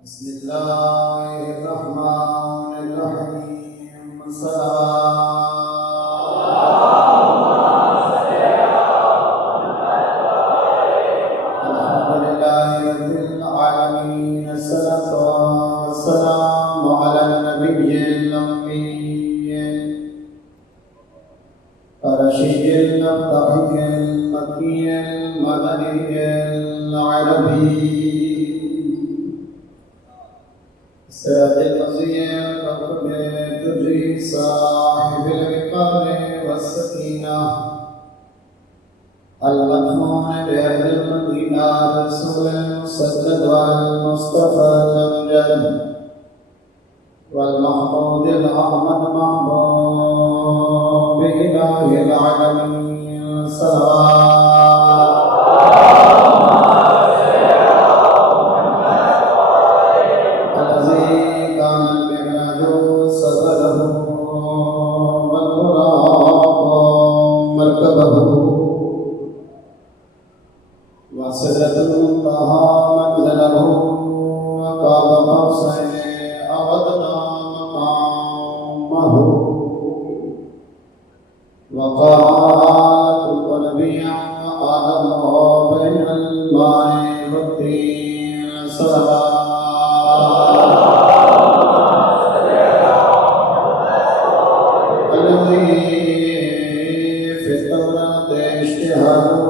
بسم الله الرحمن الرحيم. الحمد لله رب العالمين. الصلاة والسلام على النبي الأمي الرشيد المفتاح المكي المدني العربي سراج الأزياء رب تجري صاحب الوقار والسكينة المدفون بأهل المدينة رسول المسدد والمصطفى الأمجد والمحمود الأحمد محبوب إله العالمين. وسدرة المنتهى منزله وقاب قوسين أو أدنى مقامه وقال كل نبي وآدم بين الماء والطين. الذي في التوراة اشتهاره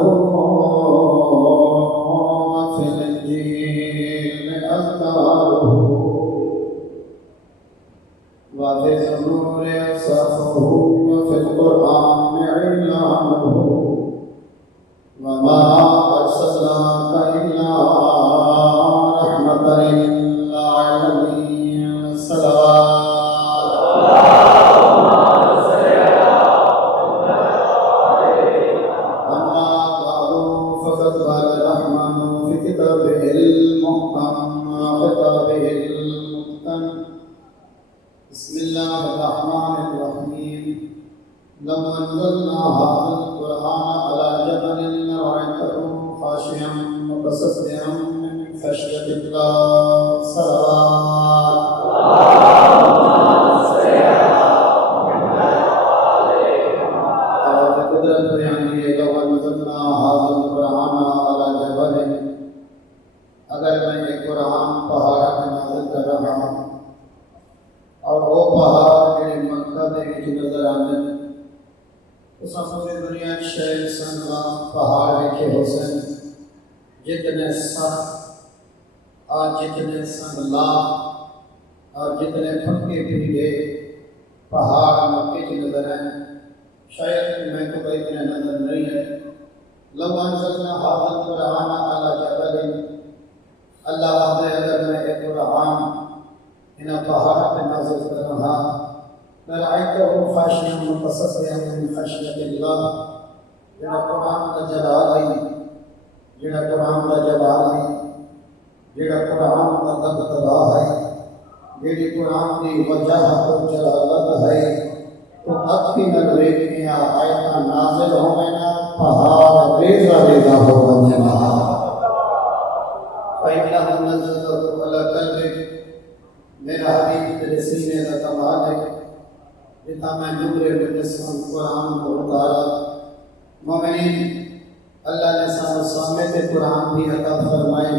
وفي الإنجيل أذكاره وفي الزبور أوصافه وفي القرآن إعلانه وما أرسلناك إلا رحمة للعالمين. بسم الله الرحمن الرحيم. لو أنزلنا هذا القرآن على جبل لرأيته خاشعا متصدعا من خشية الله. اگر میں یہ قرآن پہاڑ میں نازل کر رہا ہوں اور وہ پہاڑ میرے مکہ دے وچ نظر آنے تو سمجھے دنیا شہر سنگا پہاڑ ویکھے ہو سن جتنے سخت اور جتنے سنگلا اور جتنے پھکے پیڑے پہاڑ مکے کی نظر ہیں شاید میں کو کوئی اتنے نظر نہیں ہے. لو انزلنا هذا القرآن على جبل اللہ وحدہ اگر میں ایک قرآن انہا پہاڑ پہ نازل کر رہا لرأيته خاشعا متصدعا من خشية الله. جڑا قرآن کا جلال ہے جڑا قرآن کا جلال ہے جڑا قرآن کا دبدبا ہے جڑی قرآن کی وجہ و جلالت ہے تو اکھی نظرے کی آیت نازل ہوئے نا پہاڑ ریزہ ریزہ ہو بننے رہا. فَإِنَّهُ نَزَّلَهُ عَلَى قَلْبِكَ. میرا حبیب تیرے سینے کا کمال ہے جتنا میں نور مجسم قرآن کو اتارا. مومنین اللہ نے سامت قرآن بھی عطا فرمائے,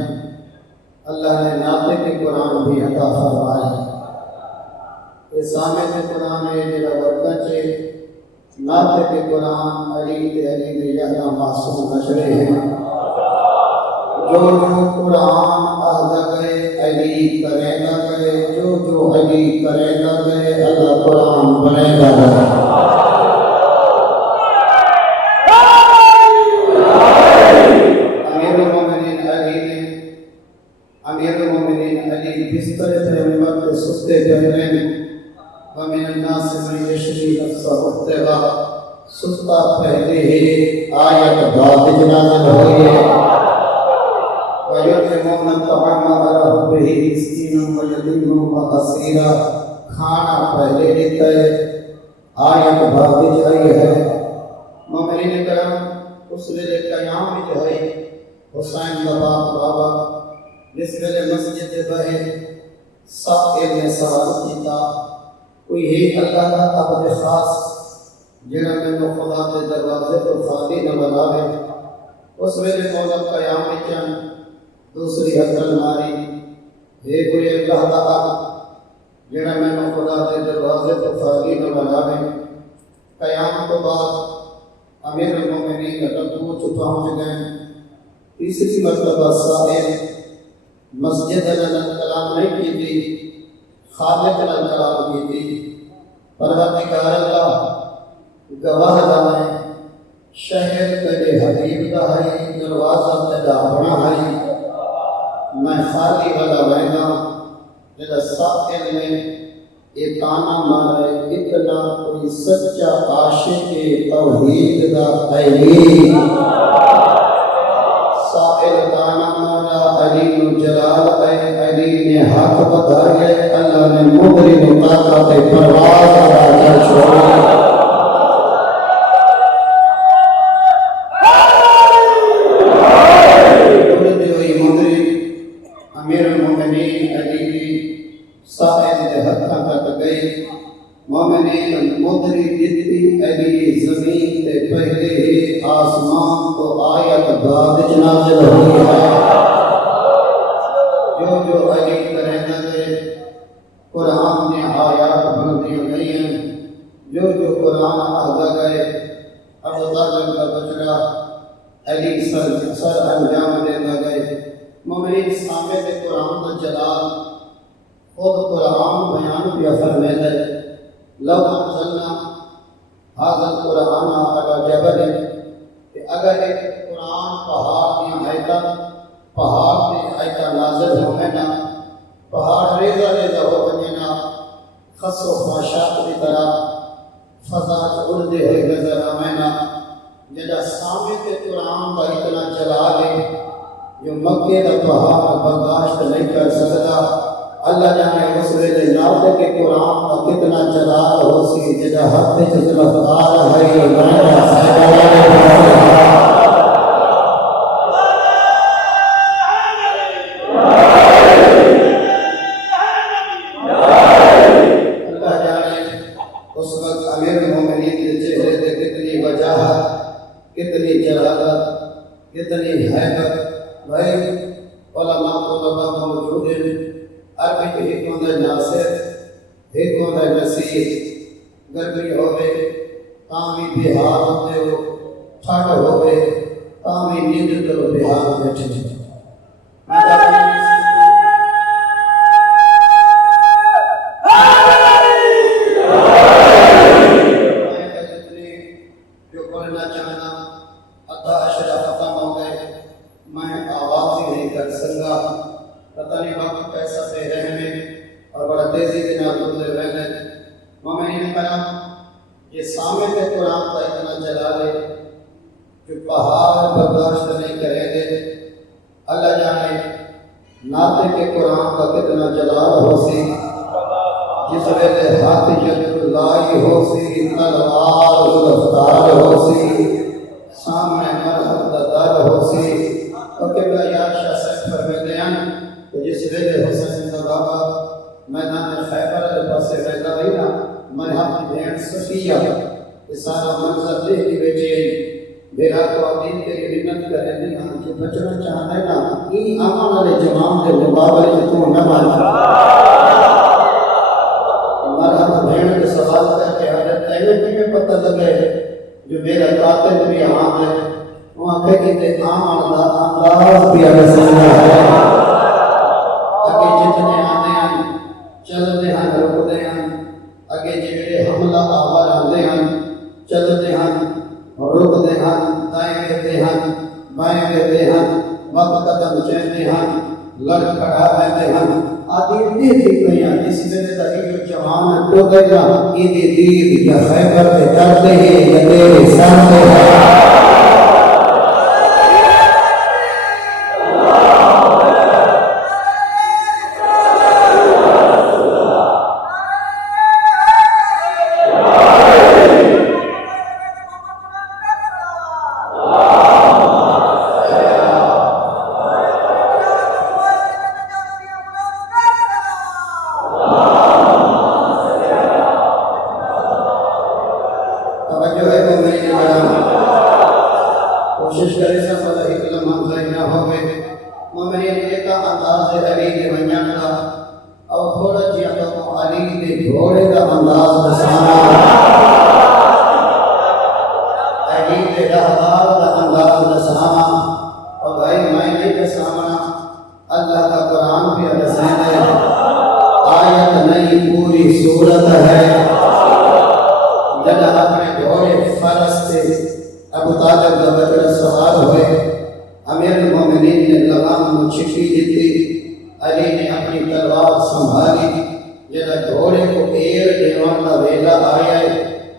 اللہ نے ناطق قرآن بھی عطا فرمائے. یہ سامت قرآن ہے جڑا وقت ہے ناطق قرآن علی میں یہاں معصوم نشرے ہیں. جو قرآن آدھا گئے علی کرے نہ گئے جو علی کرے نہ گئے اللہ قرآن بنے گا. امیر المومنین علی بستر پیغمبر کے سستے پہلے ومن الناس من یشری نفسہ ابتغاء سستا پہلے ہی آیت بعد نازل ہوئی ہے. وَيُطْعِمُونَ الطَّعَامَ عَلَى حُبِّهِ مِسْكِينًا وَيَتِيمًا وَأَسِيرًا. کھانا پہلے دیتا ہے آیت بعد آئی ہے. مومنین کرام اس ویلے قیام جو ہے حسین بابا جس ویلے مسجد دے باہر سائل نے سوال کیتا کوئی ہے اللہ کا عبد خاص جنہاں میں خدا کے دروازے تو خالی نہ بناوے. اس ویلے مولا قیام وچن دوسری حقل ماری ہے کوئی اللہ کا جنہاں میں خدا کے دروازے تو خالی نہ بناوے. قیام تو بعد امیر المومنین تبوت پہنچ گئے. تیسری مرتبہ سائل مسجد نے کلام نہیں کی تھی، خالق نے کلام کی تھی. پروردگار اللہ گواہ دائیں شہر تیرے حبیب دا ہے، دروازہ تیرا اپنا ہے. میں خالی والا وینا جدا سائل نے یہ تانا مارے اتنا کوئی سچا عاشق توحید دا علی. سائل تانا مارا علی نو جلال اے علی نے حق بتائے. اللہ نے مدری طاقت پرواز ادا کر چھوڑی. امیر المومنین علی سائل دے ہتھاں تک گئی. مومنین مدری دیتی علی زمین تے پہلے ہی آسمان کو آیت بعد نازل ہوئی ہے. جو علی کریں گے قرآن نے آیات بندی گئی ہیں. جو قرآن آگا گئے ابو طالب کا بچڑا علی سر انجام دینا گئے. مومنین سامنے سے قرآن کا جلال خود قرآن بیان کیا فرمائے گئے. لو انزلنا هذا القرآن على جبل کہ اگر ایک قرآن پہاڑ میں آئیتا پہاڑ میں آئیتا نازل ہو نا پہاڑ ریزہ ریزہ ہو بنینا خس و خاشاک کی طرح فضا اڑتے ہوئے نظر آمینا. جدا سامنے سے قرآن کا اتنا جلال ہے جو مکے کا پہاڑ برداشت نہیں کر سکتا. اللہ جانے اس ویلے ناطق کے قرآن کا کتنا جلال ہو سی جدا حق میں جس رفتار ہے بہنا اللہ جانے اس وقت امیر المومنین کے چہرے سے کتنی وجاہت کتنی جلالت کتنی حیبت. بھائی علماء طلباء موجود ہیں. عربی کے حکمت ناصر حکمت نصیر گرمی ہوئے تامی بہار ہوتے ہو ٹھاڑ ہوئے تامی نیند کرو بہار بیٹھے تھے. جو پڑھنا چاہنا ادھا اشرا ختم ہو گئے میں آواز ہی نہیں کر سکا. پتہ نہیں وقت کیسا بے رحم ہے اور بڑا تیزی کے نام گزر رہے ہیں. مومنین کرام یہ سامنے کے قرآن کا اتنا جلال ہے جو پہاڑ برداشت نہیں کریں گے. اللہ جانے ناطق کے قرآن کا کتنا جلال ہو سی جس ویلے ہاتھ جد لائی ہو سی تلوار رفتار ہو سی سامنے مرحب در ہو سی. اور قبلہ یاد شاہ صاحب فرمیتے ہیں کہ جس ویلے حسین کا بابا میدان خیبر پاسے رہتا رہی نا میں اپنی بہن صفیہ یہ سارا منظر دیکھ کے بیٹھی ہے. میرا کو عظیم کے لیے منت کرے نہیں ہاں کہ بچنا چاہتا ہے نا این آمان والے جمام کے مقابلے سے تو نہ مانا. ہمارا بہن کے سوال کر کے حضرت تیمور میں پتہ لگے جو میرا قاتل بھی عام ہے وہاں کہتے تھے عام انداز بھی رسولہ ہے. اگے جتنے آنے ہیں چلتے ہیں رکتے ہیں. اگے جڑے حملہ آور آتے ہیں چلتے ہیں رکتے ہیں دائیں رہتے ہیں بائیں رہتے ہیں وقت قدم چہتے ہیں لڑ کھڑا رہتے ہیں. آدھی دیکھ گئی ہیں جس میں تحقیق جوان کو گئے نا عید دید یا خیبر پہ کرتے ہیں یا تیرے سامنے ہیں. صورت ہے جب اپنے گھوڑے فرس سے ابو طالب کا بچڑا سوار ہوئے، امیر المومنین نے لگام کو چھٹی دیتی، علی نے اپنی تلوار سنبھالی، جب گھوڑے کو ایر دیوان کا ویلا آیا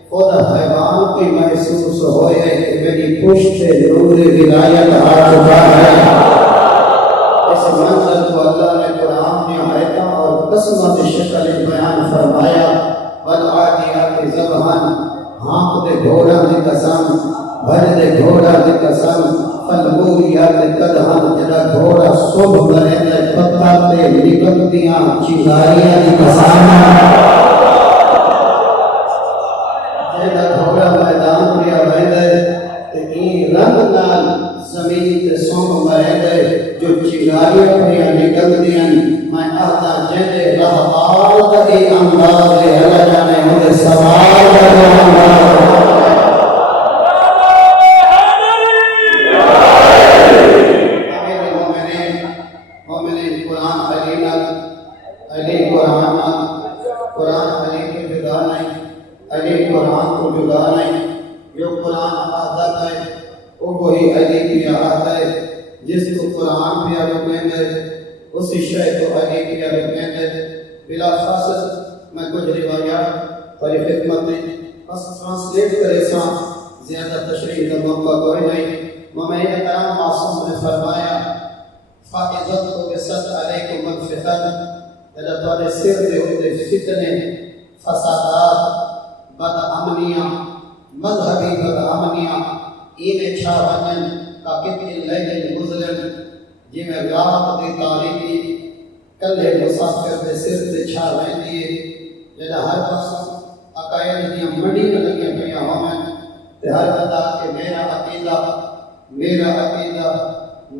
خود حیوان کی محسوس ہوئے کہ میری پشت سے نور ولایت آ چکا ہے۔ اس منظر کو اللہ نے قرآن میں آیتوں اور قسموں کی شکل بیان فرمایا، والعادیات ضبحا، ہانپ دے گھوڑا دی قسم، بھر دے گھوڑا دی قسم، فالموریات قدحا، جڑا گھوڑا صبح بنے دے پتہ تے نکلتیاں چنگاریاں دی قسم، جڑا گھوڑا میدان پہ بہندے تے این رنگ نال زمین تے سونگ مرے جو چنگاریاں پہ نکلتیاں، میں آتا جندے رہبال دا اے انداز ہے، اللہ جانے مجھے سوال دا انداز ہے۔ جس کو قرآن پہ رکھیں گے اسی شے کو علی پہ رکھیں گے۔ بلا خاص میں کچھ روایات پر خدمت میں بس ٹرانسلیٹ کرے ساں، زیادہ تشریح کا موقع کوئی نہیں۔ ممین کرام معصوم نے فرمایا فائزت کو بسط علیکم الفتن، جب تمہارے سر دے ہوتے فتنے، فسادات، بد امنیاں، مذہبی بد امنیاں، این چھا ونن کا کتنی لیل مظلم، جی میں رات دی تاریکی کلے مسافر دے سر دے چھا رہندی ہے، جڑا ہر پاس عقائد دی منڈی لگی پیا ہوویں تے ہر بندہ کہ میرا عقیدہ میرا عقیدہ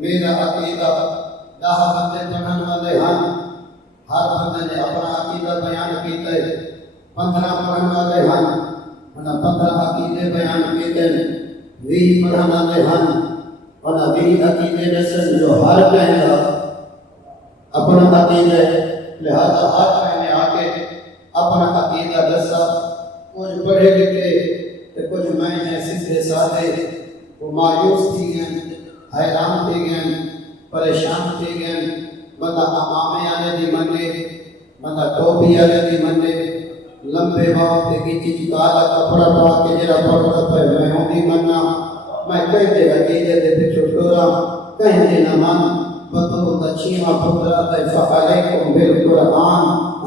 میرا عقیدہ، 10 بندے پڑھن والے ہن، ہر بندے نے اپنا عقیدہ بیان کیتا ہے، 15 پڑھن والے ہن، 15 عقیدے بیان کیتے، 20 پڑھن والے ہن، 20 عقیدے دسن جو ہر کہنا اپنا عقیدہ، لہذا ہر کہنے آ کے اپنا عقیدہ دسا، کچھ پڑھے لکھے تے کچھ میں سیدھے سادے وہ مایوس تھی گئے، حیران تھی گئے، پریشان تھی گئے، بندہ امامے آنے دی منڈے، بندہ ٹوپی آنے دی منڈے، لمبے باؤں تے کچھ کالا کپڑا پا کے جڑا پڑھتا پہ میں ہوں دی مننا، میں کہیں دے عقیدے دے پچھو ٹورا، کہیں دے نمان بدو تچیمہ پترہ تے فعلیکم بالقرآن،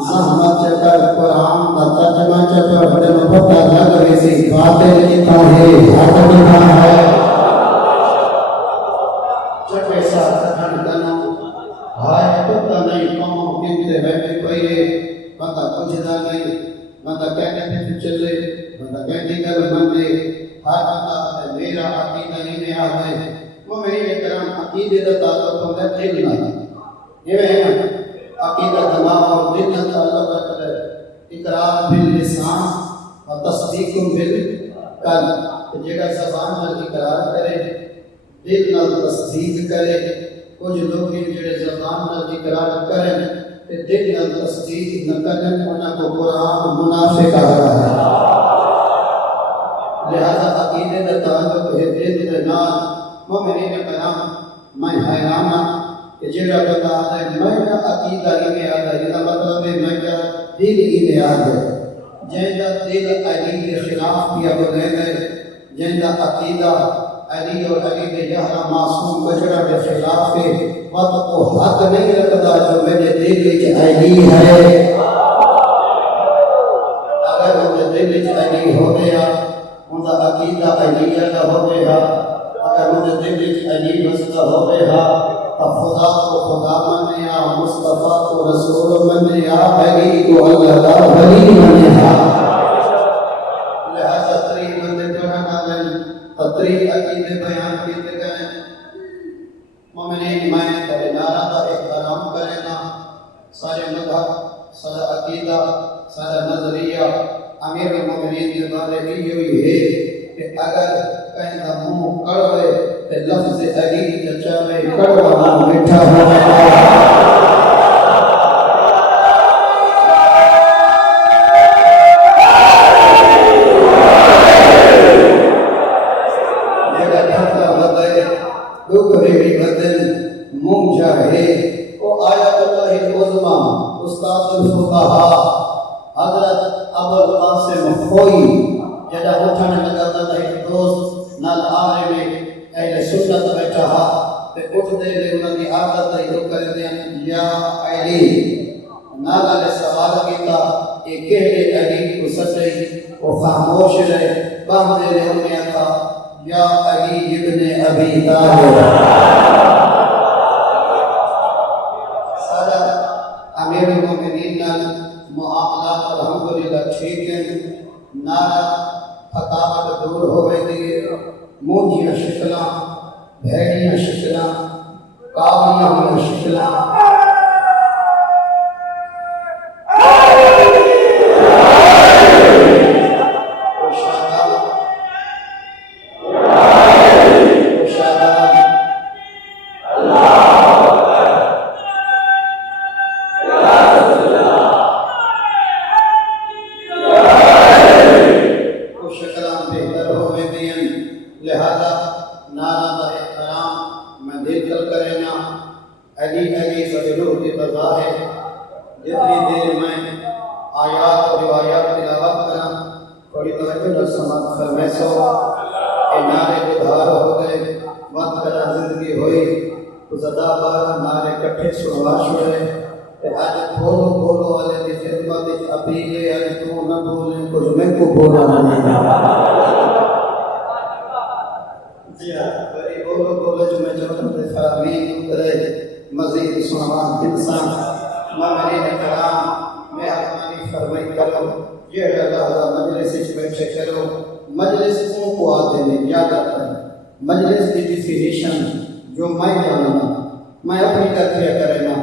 زحمت چکر قرآن دا ترجمہ چکر دن پتہ لگ رسی باطل کتا ہے حق کتا ہے، چکے ساتھ تکن کنو ہائے پتہ نہیں کون کنتے بیٹھے پئیے، بندہ کچھدا نہیں، بندہ کہنے پہ چلے، بندہ کہنے گل مندے، ہر بندہ میرا عقیدہ ہی میں آتا ہے۔ مومنین کرام عقیدے دا تعلق ہوتا ہے دل نال، یہ ہے عقیدہ دماغ اور دل نال تعلق رکھتا ہے، اقرار باللسان و تصدیق بالقلب، جگہ زبان نال اقرار کرے، دل نال تصدیق کرے، کچھ لوگ جڑے زبان نال اقرار کریں تے دل نال تصدیق نہ کریں، انہاں کو قرآن منافق کہا ہے۔ لہذا عقیدے دا تعلق ہے دل دے نال۔ مومنین کرام میں حیران ہاں کہ جڑا بندہ آتا ہے میں عقیدہ ہی میں آتا ہے، یہ مطلب ہے میں دل ہی میں آتا ہے، جنہا دل علی کے خلاف بھی اب لے گئے، جنہا عقیدہ علی اور علی کے جہاں معصوم بچڑا کے خلاف ہے، وقت کو حق نہیں رکھتا جو میرے دل وچ علی ہے۔ اگر وہ دل وچ علی ہو گیا ان کا عقیدہ علیہ کا ہو گیا، اگر مجھے دل وچ علی بستا ہو گیا، خدا کو خدا منیا، مصطفیٰ کو رسول منیا، علی کو اللہ کا ولی منیا۔ لہذا تری بندے پڑھنا لیں، تری عقیدے بیان کیتے گئے۔ مومنین میں نعرہ کا احترام کریں گا، سارے مذہب، سارا عقیدہ، سارا نظریہ امیر المومنین کے بارے میں یہ ہے کہ اگر کہیں نہ منہ کڑوے تے لفظ علی چچاوے کڑوا نہ میٹھا ہوگا۔ استاد الفقہا حضرت ابو القاسم خوئی جدا اٹھن لگا تا ایک دوست نال آرے میں اہل سنت بیٹھا تے اٹھ دے لے انہاں دی عادت ہے جو کر دے یا علی نال علیہ سوال کیتا کہ کہڑے علی کو سچے وہ خاموش رہے باہر دے لے انہیں کہا یا علی ابن ابی طالب سارا امیر المومنین نال معاملات الحمدللہ ٹھیک ہیں نارا تھکاوٹ دور ہو گئی مونجیاں شکلاں بھیڑیاں شکلاں کاویاں ہوئی شکلاں مزید سنوان انسان مامرین کرام میں اپنی فرمائی کرو یہ لہذا مجلس بیٹھے کرو مجلس کو آتے ہیں یاد آتا ہے مجلس کی ڈیفینیشن جو میں جاننا میں اپنی کرتے کرنا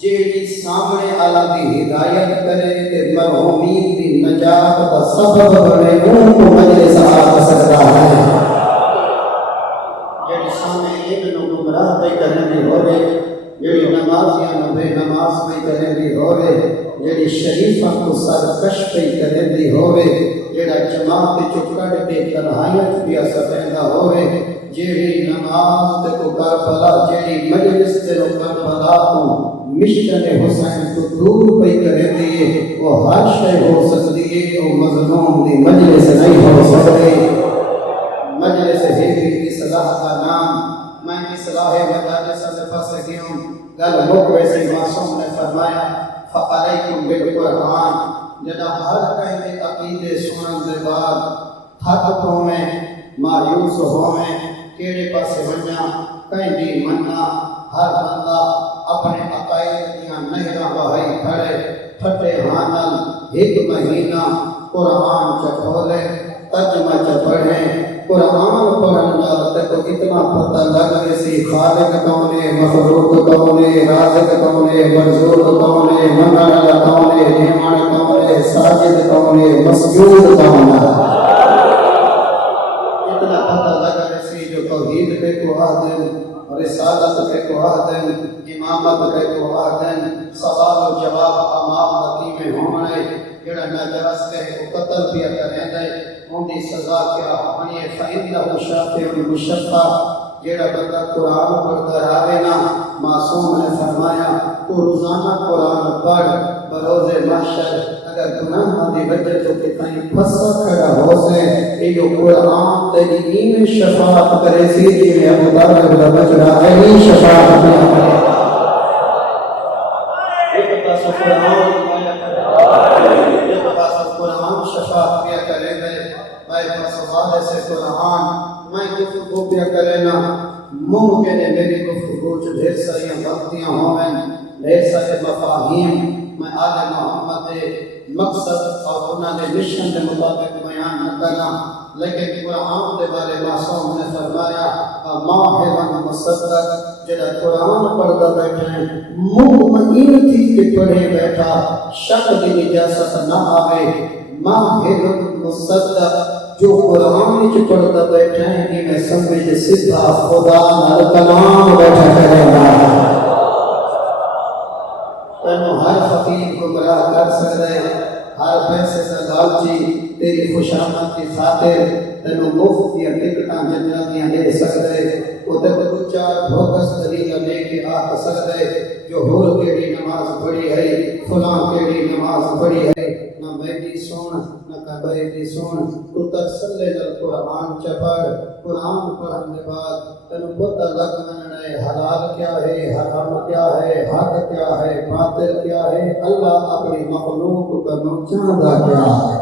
جیڑی سامنے آلہ دی ہدایت کرے تے مرحومین دی نجات کا سبب بنے ان کو مجلس آ سکتا ہے جیڑی سامنے ابن گمراہ پہ کرنے دی ہوئے جیڑی نمازیاں بے نماز پہ کرنے دی ہوئے جیڑی شریفہ کو سرکش پہ کرنے دی ہوئے جیڑا جماعت چکڑ پہ تنہائیت پہ سفیدہ ہوئے جیڑی نماز تے کو کربلا جیڑی مجلس تے کو کربلا کو مشکل حسین کو دور پہ کرنے دیئے وہ ہر شے ہو سکتی ہے وہ مظلوم دی مجلس نہیں ہو سکتے مجلس ہیری اصلاح کا نام میں اصلاح مجالس سے پس گیا ہوں گل لوگ ویسے معصوم نے فرمایا فعلیکم بالقرآن جدا ہر کہیں عقیدے سنن دے بعد تھک پویں مایوس ہویں کیڑے پاسے ونجا کہیں بھی مننا ہر بندہ اپنے عقائد دیاں نہراں بہائی کھڑے پھٹے ہانل ایک مہینہ قرآن چکھولے ترجمہ چپڑھیں قرآن پڑھنا تک اتنا پتہ لگ سی خالق کون ہے مخلوق کون ہے رازق کون ہے مرزوق کون ہے منع والا کون ہے نعمان کون ہے ساجد کون ہے مسجود کون ہے اتنا پتہ لگ سی جو توحید پہ کو آدن رسالت پہ کو آدن امامت پہ کو آدن سوال و جواب امام نتی میں ہونے جڑا ناجائز کہے کو قتل پیا کریں دے ان دی سزا کیا ہونی ہے فَإِنَّهُ شَافِعُ الْمُشَفَّعُ جیڑا بندہ قرآن پڑھتا رہے نا معصوم نے فرمایا تو روزانہ قرآن پڑھ بروز محشر اگر گناہ دی وجہ تو کتنی پھنسا کھڑا ہو سے یہ جو قرآن تیری نیم شفاعت کرے سی جی میں ابو طالب کا بچڑا علی شفاعت میں کرے ایک پاس قرآن شفاعت پیا کرے گئے میں پاس وعدے سے قرآن میں گفتگو پیا کرے نا ممکن ہے میری گفتگو جو ڈھیر ساری غلطیاں ہوئیں ڈھیر سارے مفاہیم میں آل محمد مقصد اور انہوں نے مشن کے مطابق بیان نہ کرنا لیکن قرآن کے بارے معصوم نے فرمایا ماہرا مصدق جڑا قرآن پڑھتا بیٹھا ہے مطمئن تھی کہ پڑھے بیٹھا شک دی اجازت نہ آوے ماہر مصدق جو قرآن کی پڑھتا بیٹھا ہے کہ میں سمجھ سدھا خدا نال کلام بیٹھا کرے گا تینوں ہر فقیر گمراہ کر سکتے ہر پیسے سے لالچی تیری خوشامد کی خاطر تینوں مفت یا ٹکٹاں جنتیاں دے سکتے وہ تے کو چار بھوکس دلیل لے کے آ سکتے جو ہور کیڑی نماز پڑھی ہے فلاں پڑھی ہے نہ میری سون نہ کعبے کی سون تو تسلے دل قرآن چپڑ قرآن پڑھنے بعد تینوں پتہ لگ جانا ہے حلال کیا ہے حرام کیا ہے حق کیا ہے باطل کیا ہے اللہ اپنی مخلوق کا چاہتا کیا ہے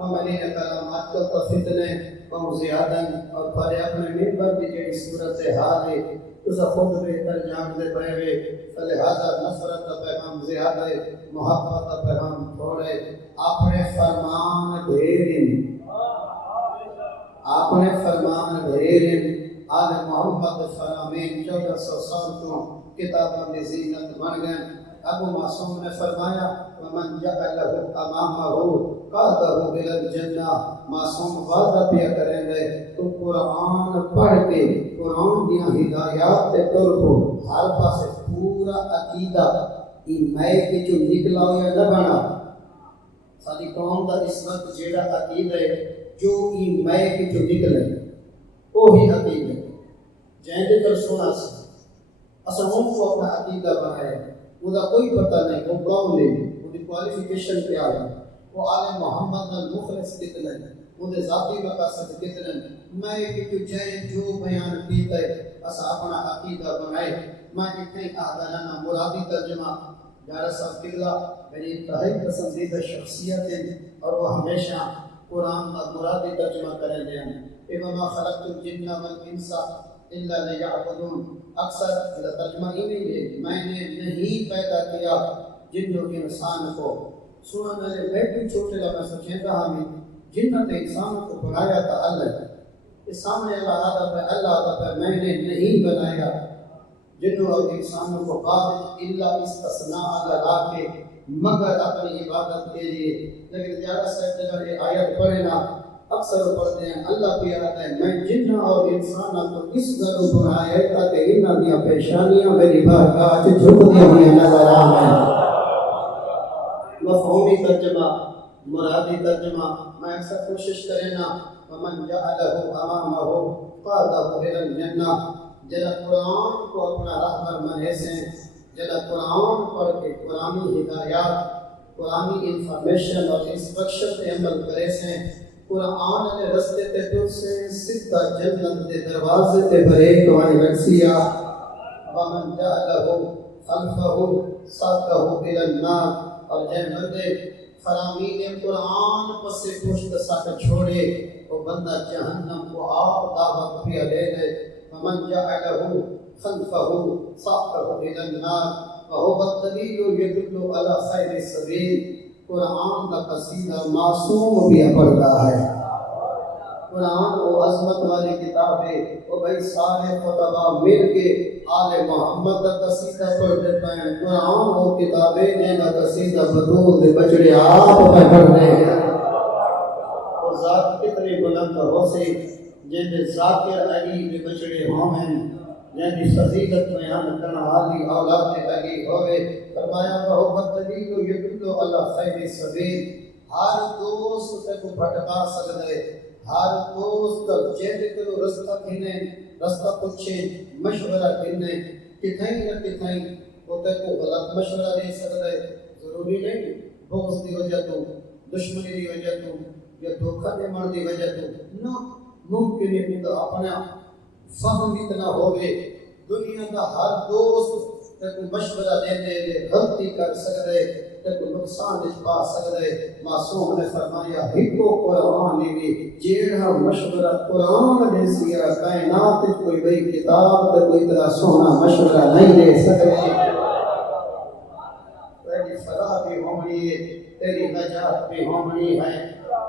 مومنین کرامات کو فتنے بہت زیادہ اور پھر اپنے منبر کی جڑی صورت حال ہے اس خود بہتر جانتے پہوے لہذا نفرت کا پیغام زیادہ ہے محبت کا پیغام تھوڑے اپنے فرمان دھیریں اپنے فرمان دھیریں آل محمد فرامین 1400 سال کو کتابوں میں زینت بن گئے ابو معصوم نے فرمایا ومن جعلہ امامہ قادہ الى الجنہ معصوم وعدہ پیا کریں گے تو قرآن پڑھ کے قرآن دیا ہدایات تے کر کو ہر پاسے پورا عقیدہ میں کے جو نکلا ہوا نہ بنا ساری قوم کا اس وقت جیڑا عقیدہ ہے جو میں کے جو نکلے وہی عقیدہ جہاں دے کر سونا سی اصلا ہم کو اپنا عقیدہ بنایا وہ کوئی پتہ نہیں وہ کون لے وہ کوالیفیکیشن کیا ہے وہ آل محمد المخلص کتنے وہ ذاتی مقاصد کتنے میں کہ جو بیان کیتا ہے اسا اپنا عقیدہ بنائے میں اتنے آدھانا مرادی ترجمہ جارہ صاحب قبلہ میری انتہائی پسندیدہ شخصیت ہے اور وہ ہمیشہ قرآن کا مرادی ترجمہ کریں دے ہیں وَمَا خَلَقْتُ الْجِنَّ وَالْإِنسَ إِلَّا لِيَعْبُدُونَ اکثر ترجمہ ہی نہیں ہے میں نے نہیں پیدا کیا جن جو انسان کو سنا میرے بیٹی چھوٹے لگا سوچیں تھا ہمیں جنت انسان کو بنایا تھا اللہ اس سامنے اللہ آدھا پہ میں نے نہیں بنایا جنوں اور انسانوں کو قابل الا استثناء لگا کے مگر اپنی عبادت کے لیے لیکن زیادہ صاحب جب یہ آیت پڑھے نا اکثر پڑھتے ہیں اللہ پیارا ہے میں جن اور انسانوں کو اس ضرور بنایا تاکہ انہاں دیا پیشانیاں میری بارگاہ سے جھکتی ہوئی نظر آئیں مفہومی ترجمہ مرادی ترجمہ میں اکثر کوشش کریں نا ومن جعلہ امامہ قادہ الى الجنہ جلا قرآن کو اپنا رہبر منے سے جلا قرآن پڑھ کے قرآنی ہدایات قرآنی انفارمیشن اور انسٹرکشن پہ عمل کرے سے قرآن نے رستے تے ٹر سے سدھا جنت دے دروازے تے بریک والی رکسیا ومن جعلہ خلفہ ساکہ الى النار اور جن بندے فرامین قرآن پسے پشت ساتھ چھوڑے وہ بندہ جہنم کو آپ دعوت پہ لے گئے ومن جعلہ خلفہ ساکہ الى النار وهو الدلیل یدل علی خیر السبیل قرآن کا قصیدہ معصوم بھی پڑھتا ہے قرآن وہ عظمت والی کتاب ہے وہ بھائی سارے خطبہ مل کے آل محمد کا قصیدہ پڑھ دیتا ہے قرآن وہ کتابیں جن کا قصیدہ بدول دے بچڑے آپ پہ پڑھ رہے ہیں وہ ذات کتنی بلند ہو سے جن ذاکر علی دے بچڑے ہومن جن فضیلت بیان کرنا والی اولاد علی ہوئے فرمایا محبت دلیل یدل علی خیر السبیل ہر دوست کو بھٹکا سکتا ہے ہر دوست جیسے کہ رستہ کھنے رستہ پوچھے مشورہ کھنے کتھائیں نہ کتھائیں وہ تے کو غلط مشورہ دے سکتا ہے ضروری نہیں بغض دی وجہ تو دشمنی دی وجہ تو یا دھوکہ دینے دی وجہ تو نہ ممکن ہے کہ اپنا فہم اتنا ہوگے دنیا کا ہر دوست تے کو مشورہ دینے دے غلطی کر سکتا ہے تے کو نقصان پا سکتا ہے معصوم نے فرمایا ہکو قرآن بھی جیڑا مشورہ قرآن دے سیا کائنات کوئی بئی کتاب تے کوئی طرح سونا مشورہ نہیں دے سکتے تیری فلاح بھی ہونی ہے تیری نجات بھی ہونی ہے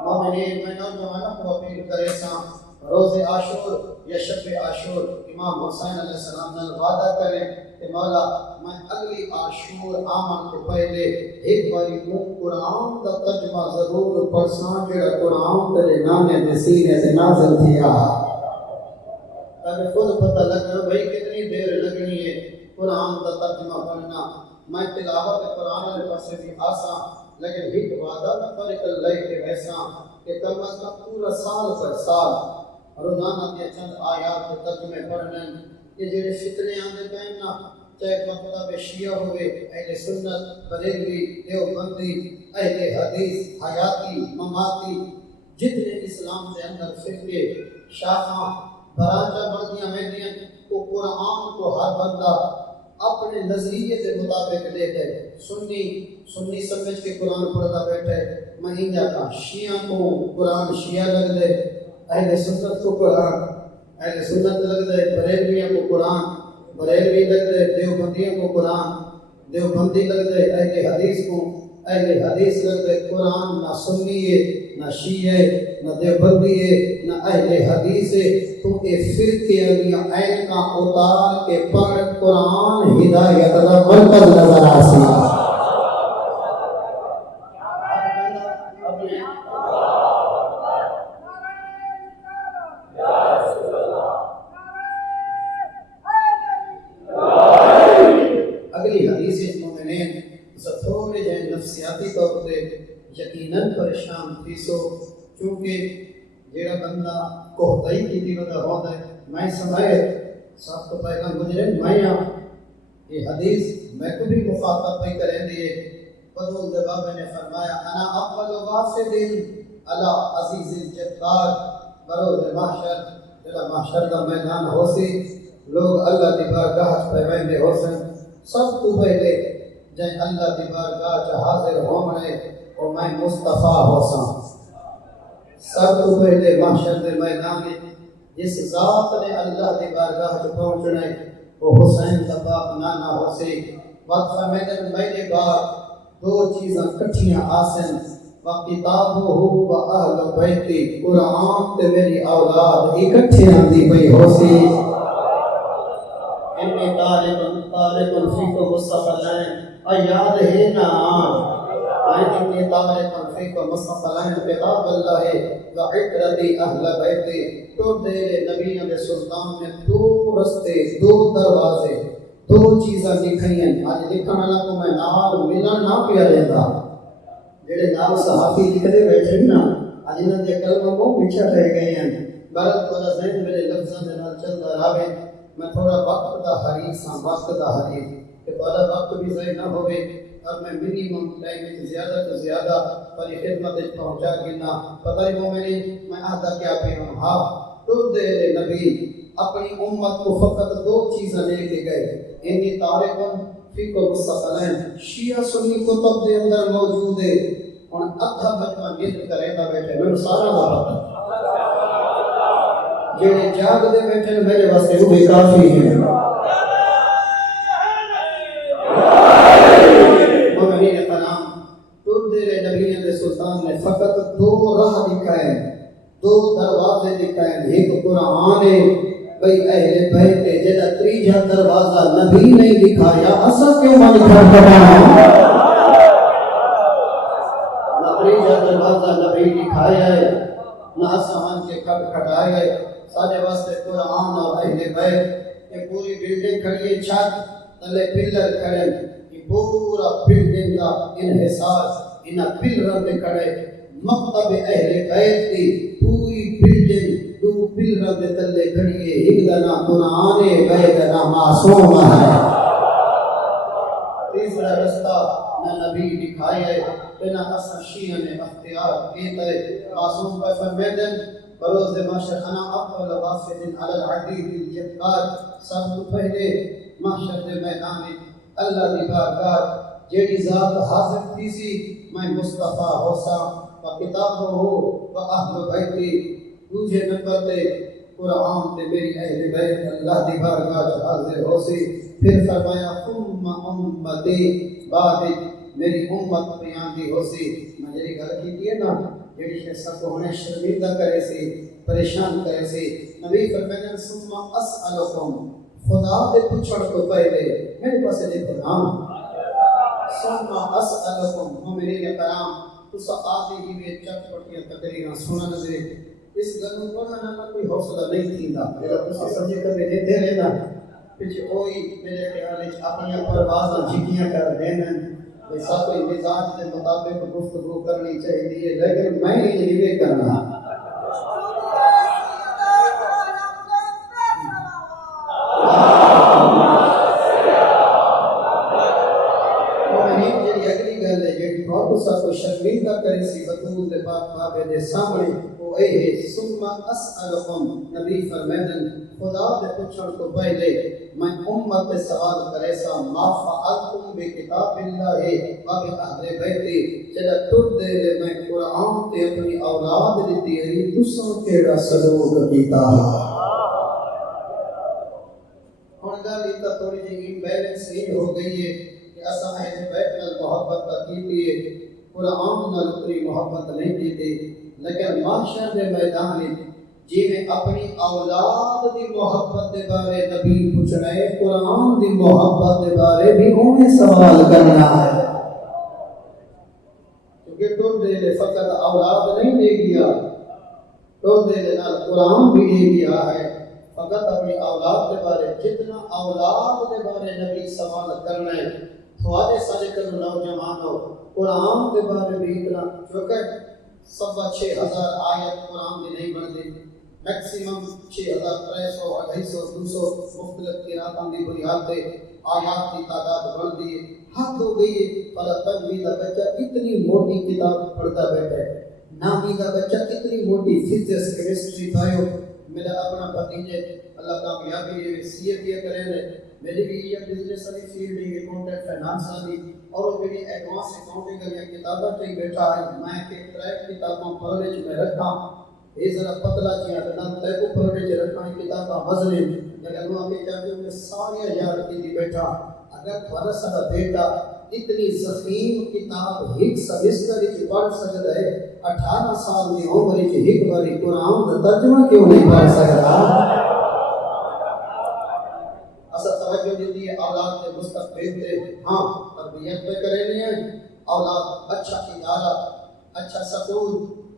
مومنین میں نوجوانوں کو اپیل کرے ساں روز عاشور یا شب عاشور امام حسین علیہ السلام نے وعدہ کرے کہ مولا میں اگلی عاشور آمن کے پہلے ایک باری قرآن کا ترجمہ ضرور پڑھساں جڑا قرآن تیرے نانے دے سینے سے نازل تھیا تاکہ خود پتہ لگنا بھئی کتنی دیر لگنی ہے قرآن کا ترجمہ پڑھنا میں تلاوت قرآن علیہ پاسے بھی آساں لیکن ایک وعدہ میں فرق اللہ کے ایسا کہ کم از کم پورا سال پر سال روزانہ کے چند آیات کے ترجمے پڑھنے کہ جڑے فتنے آنے پہننا چاہے مکتب شیعہ ہوئے، اہل سنت، بریلوی، دیوبندی، اہل حدیث، حیاتی، مماتی، جتنے اسلام کے اندر فرقے شاخاں برانچہ بڑھدیاں ویندیاں، وہ قرآن کو ہر بندہ اپنے نظریے کے مطابق لے کے سنی سمجھ کے قرآن پڑھتا بیٹھے، مہینہ کا شیعہ کو قرآن شیعہ لگ دے، اہل سنت کو قرآن اہل سنت لگ دے، بریلویوں کو قرآن بریلوی لگ دے، دیوبندیوں کو قرآن دیوبندی لگ دے، اہل حدیث کو اہل حدیث لگ دے۔ قرآن نہ سنی ہے، نہ شیعہ ہے، نہ دیوبندی ہے، نہ اہل حدیث ہے، تو اے فرقے علی عین کا اتار کے پڑھ قرآن ہدایت دا مرکز نظر آسی۔ اگلی حدیث مومنین تھوڑے جائیں نفسیاتی طور پہ یقیناً پریشان تھی سو، کیونکہ جیڑا بندہ کوہتائی کی دی وجہ ہوتا ہے، میں سمائے سب تو پہلا گزرے میں یہ حدیث میں کو بھی مخاطب پہ کریں دیئے۔ بدول دبابہ نے فرمایا انا اول وافد علی عزیز الجبار، بروز محشر جلا محشر کا میدان ہو سی، لوگ اللہ کی بارگاہ پہ ویندے ہو سن، سب تو پہلے جائیں اللہ کی بارگاہ حاضر ہونے اور میں مصطفیٰ ہو سن۔ سب تو پہلے محشر کے میدان میں جس ذات نے اللہ کی بارگاہ پہنچنے وہ حسین کا باپ نانا ہو سی۔ وقت فرمیدن میرے بعد دو چیزاں کٹھیاں آسن، وَقِتَابُهُ وَأَهْلُ بَيْتِ، قرآن تے میری اولاد اکٹھے آندی پئی ہو سی۔ انی طالب فیکم مستقلین، یاد ہے نا انی طالب فیکم مستقلین کتاب اللہ وعترتی اہل بیتی۔ تو تیرے نبیوں کے سلطان نے دو رستے، دو دروازے، دو چیزاں لکھیں۔ آج لکھن والا کو میں نال ملن نہ پیا لیتا، جڑے نال صحافی لکھتے بیٹھے نا آج انہاں دے کلمہ کو پیچھے رہ گئے ہیں۔ برت کو ذہن میرے لفظاں دے نال چلدا رہے، میں تھوڑا وقت دا حریص ہاں، وقت دا حریص کہ تھوڑا وقت بھی ضائع نہ ہوئے، اور میں منیمم ٹائم میں زیادہ تو زیادہ پری خدمت پہنچا گنا۔ پتہ ہی مومنین میں آدھا کیا پہنوں ہاں تو دے نبی اپنی امت کو فقط دو چیزیں لے کے گئے، انی طالب فیکم مستقلین، شیعہ سنی کتب دے اندر موجود ہے، اور ادھا بچہ نیت کرے گا بیٹھے میں سارا دا پتہ جڑے جاگ دے بیٹھے میرے واسطے وہ بھی کافی ہیں۔ مومنین کرام، تردے نبی دے سلطان نے فقط دو راہ دکھائے، دو دروازے دکھائے، ایک قرآن ہے بھئی اہل بیت جدا تریجا دروازہ نبی نہیں دکھایا، اصل کیوں میں دکھا ہے؟ نہ تریجا دروازہ نبی دکھایا ہے، نہ آسمان کے کھٹکھٹائے ہے، سارے واسطے قرآن اور اہل بیت۔ یہ پوری بلڈنگ کھڑی ہے، چھت تلے پلر کھڑے، یہ پورا بلڈنگ کا انحصار انہاں پلروں پہ کھڑے، مکتب اہل بیت کی پوری بلڈنگ دو پلروں پہ تلے کھڑی ہے، ایک دا نام قرآن ہے، بیت دا نام معصوم ہے۔ تیسرا رستہ نہ نبی دکھایا ہے، نہ اصل شیعہ نے اختیار کیتا ہے۔ معصوم پر فرمیدن بروز محشر انا اول وافد علی العزیز الجبار، سب تو پہلے محشر کے میدان میں اللہ کی بارگاہ جیڑی ذات حاضر تھی سی میں مصطفیٰ ہو سا، و کتابہ و اہل بیتی، دوسرے نمبر تے قرآن تے میری اہل بیت اللہ کی بارگاہ حاضر ہو سی۔ پھر فرمایا ثم امتی، بعد میری امت پیاندی ہو سی۔ میں جیڑی گل کی ہے نا جیڑی شخص کو انہیں شرمندہ کرے سی، پریشان کرے سی، نبی فرمائے ثم اسألکم، خدا دے پچھڑ کو پہلے میرے پاس دے پیغام ثم اسألکم، مومنین کرام تسا آدھی ہی میں چٹ پٹیاں تقریرا سنن دے اس گل کو پڑھنا نہ کوئی حوصلہ نہیں تھیندا، جڑا تسا سمجھے کبھی دے لینا پیچھے کوئی میرے خیال وچ اپنی پروازاں جھکیاں کر دین ایسا کوئی مزاج کے مطابق گفتگو کرنی چاہیے، لیکن میں نہیں کرنا۔ بڑی اگلی گل ہے جڑی بہت سا کو شرمندہ کرے سی بطول دے پاک بابے دے سامنے وہ اے ہے ثم اسالکم نبی فرمائن خدا دے پوچھن تو پہلے میں امت سے سوال کرے سا ما فعلتم بکتاب اللہ و باہل بیت جڑا ٹر دے لے میں قرآن تے اپنی اولاد دیتی ہے تساں کیڑا سلوک کیتا ہن گل ایتا تھوڑی جی بیلنس ہو گئی ہے کہ اساں اہل بیت نال محبت کیتی ہے قرآن نال اتنی محبت نہیں کیتی لیکن معاشر دے میدان جی میں اپنی اولاد دی محبت دے بارے نبی پوچھنا ہے قرآن دی محبت دے بارے بھی انہیں سوال کرنا ہے کیونکہ ٹر دے لے فقط اولاد نہیں دے گیا ٹر دے لے نال قرآن بھی دے گیا ہے فقط اپنی اولاد کے بارے جتنا اولاد کے بارے نبی سوال کرنا ہے تھوڑے سارے کرو نوجوانوں قرآن کے بارے بھی اتنا چونکہ 6,500 آیت قرآن میں نہیں بنتے میکسیمم 6,300 250 200 مختلف قرآن کی بنیاد پہ آیات کی تعداد بڑھتی ہے حد ہو گئی ہے پر تنوی کا بچہ اتنی موٹی کتاب پڑھتا بیٹھا ہے نامی کا بچہ اتنی موٹی فزکس کیمسٹری بایو میرا اپنا بھتیجے اللہ کامیابی ہے سی اے پی کریں گے میری بھی یہ بزنس والی فیلڈ ہے اکاؤنٹنٹ فائنانس والی اور وہ میری ایڈوانس اکاؤنٹنگ کی کتابیں چاہیے بیٹھا ہے میں کہ ٹریک کتابوں پڑھنے میں رکھا یہ ذرا پتلا چاہیے تو نہ تے کو پڑھنے رکھا کتابیں وزن لیکن وہ کے چاہتے ہیں سارے یاد کی بیٹھا اگر تھوڑا سا بیٹا اتنی ضخیم کتاب ایک سمسٹر وچ پڑھ سکتا ہے 18 سال کی عمر وچ ایک باری قرآن کا ترجمہ کیوں نہیں پڑھ سکتا اسا توجہ دیتی ہے اولاد کے مستقبل پہ ہاں تربیت پہ کرے ہیں اولاد اچھا ادارہ اچھا سکول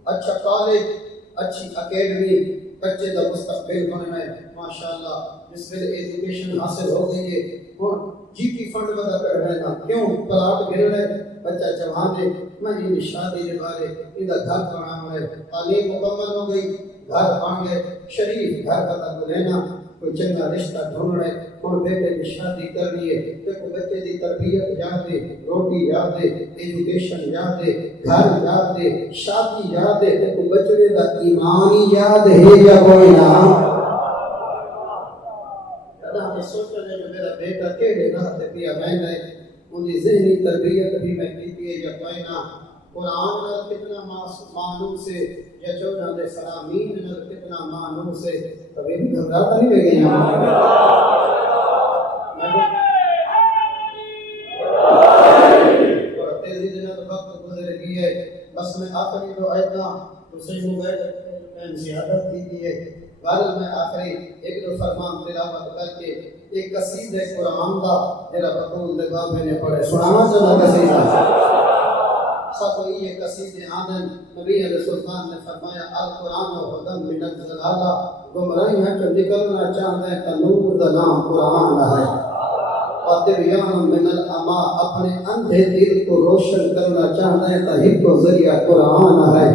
اچھا کالج اچھی اکیڈمی بچے کا مستقبل بننا ہے ماشاءاللہ جس میں ایجوکیشن حاصل ہو گئی ہے اور جی پی فنڈ بدا کر رہے ہیں کیوں پلاٹ گر رہے بچہ جوان ہے میں یہ شادی کے بارے ادھر گھر بنا ہے تعلیم مکمل ہو گئی گھر بن گئے شریف گھر کا تک لینا کوئی چنگا رشتہ ڈھونڈ رہے اور بیٹے کی شادی کرنی ہے دیکھو بچے کی تربیت یاد ہے روٹی یاد ہے ایجوکیشن یاد ہے گھر یاد ہے شادی یاد ہے دیکھو بچے کا ایمان یاد ہے یا کوئی نہ سوچا جو میرا بیٹا کیڑے راہ تے پیا ویندا ہے ان دی ذہنی تربیت بھی میں کیتی ہے یا کوئی نہ قرآن نال کتنا مانوس ہے یا جو نہ دے فرامین نال کتنا مانوس ہے کبھی بھی گھبراتا نہیں رہ گیا اور تیزی دن وقت گزر گئی ہے بس میں آخری دو آیتاں حسین مبید میں زیادت کی ہے غالب میں آخری ایک دو فرمان تلاوت کر کے ایک قصیدہ قرآن کا جرا بطول دگاہ میں نے پڑھے سنانا چلا قصیدہ سب کو یہ قصیدہ آدن نبی علیہ السلام نے فرمایا القرآن و خدم من الزلالہ گمراہیاں جو نکلنا چاہتے ہیں کہ نور دا نام قرآن ہے اور تبیان من العما اپنے اندھے دل کو روشن کرنا چاہتے ہیں کہ ہی کو ذریعہ قرآن ہے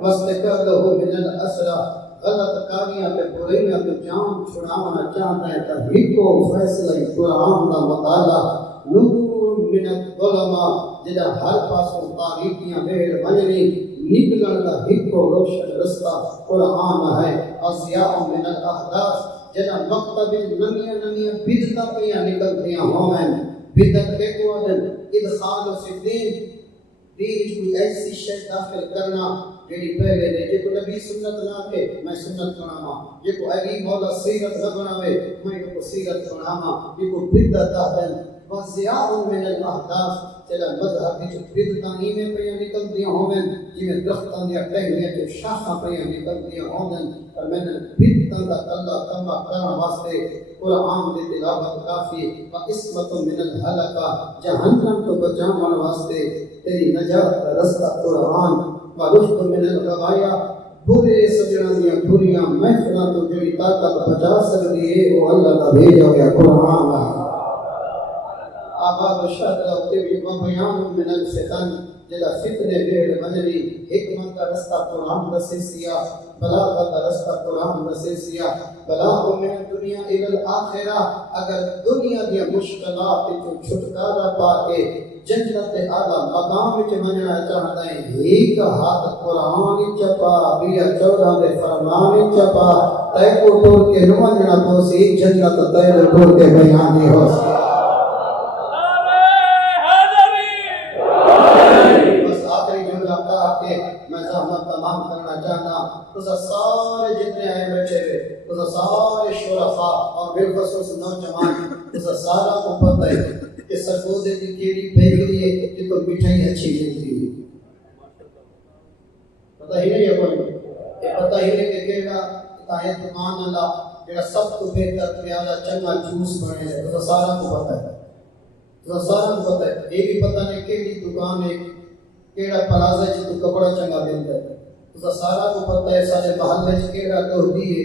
واستقلہ من الاسرہ غلط کاریاں پہ برائیاں پہ جان چھڑانا چاہتا ہے تو ہی کو فیصلہ قرآن کا مطالعہ نور من الظلمہ جدا ہر پاسوں تاریکیاں بیر بننی نکلن کا ہی کو روشن رستہ قرآن ہے اضیاء من الاحداث جدا مکتب نمیاں نمیاں بدتا پیاں نکلتیاں ہوئیں بدت کے قوتن ادخال فی الدین دین کوئی ایسی شے داخل کرنا جڑی پہلے نے جے کو نبی سنت نہ کہ میں سنت بناواں جے کو علی مولا سیرت نہ بناوے میں کو سیرت بناواں جے کو بدعت ہے وضیاء من الاحداث چلا مذہب کی بدعتاں ہی میں پیاں نکلدیاں ہوویں جویں درختاں دی ٹہنیاں تے شاخاں پیاں نکلدیاں ہوویں پر میں نے بدعتاں دا اللہ تما کرن واسطے قرآن دی تلاوت کافی و عصمت من الہلکہ جہنم تو بچاون واسطے تیری نجات کا رستہ قرآن رشد من الغوایا برے سجنوں دیا بریاں محفلوں تو جڑی طاقت بچا سکتی ہے وہ اللہ کا بھیجا ہوا قرآن ہے آباد و شہد ہوتے بھی بیان من الفتن جدا فتنے بھیڑ بنری حکمت کا رستہ قرآن دسے سیا بلاغت کا رستہ قرآن دسے سیا بلاغ من الدنیا الى الاخرہ اگر دنیا دیا مشکلات تو چھٹکارا پا کے جنت اعلی مقام وچ مننا چاہتا ہے ایک ہاتھ قرآن چپا بیا 14 دے فرمان چپا تے کو ٹور کے نہ مننا تو سی جنت تے ٹور کے بیان نہیں ہو سکتا تمام کرنا چاہنا تو سارے جتنے آئے بیٹھے ہوئے تو سارے شرفاء اور بالخصوص نوجوان تو سارا کو پتہ ہے کہ سرگودے کی کیڑی بیکری ہے کہ تو مٹھائی اچھی ملتی ہے پتہ ہی نہیں ہے کوئی پتہ ہی نہیں کہ کہڑا تاہے دکان اللہ جڑا سب کو بہتر پیالا چنگا جوس بنے ہے تو سارا کو پتہ ہے تو سارا کو پتہ ہے یہ بھی پتہ نہیں کیڑی دکان ہے کیڑا پلازا جی تو کپڑا چنگا ملتا ہے تو سارا کو پتہ ہے سارے محلے چ کیڑا دودھی ہے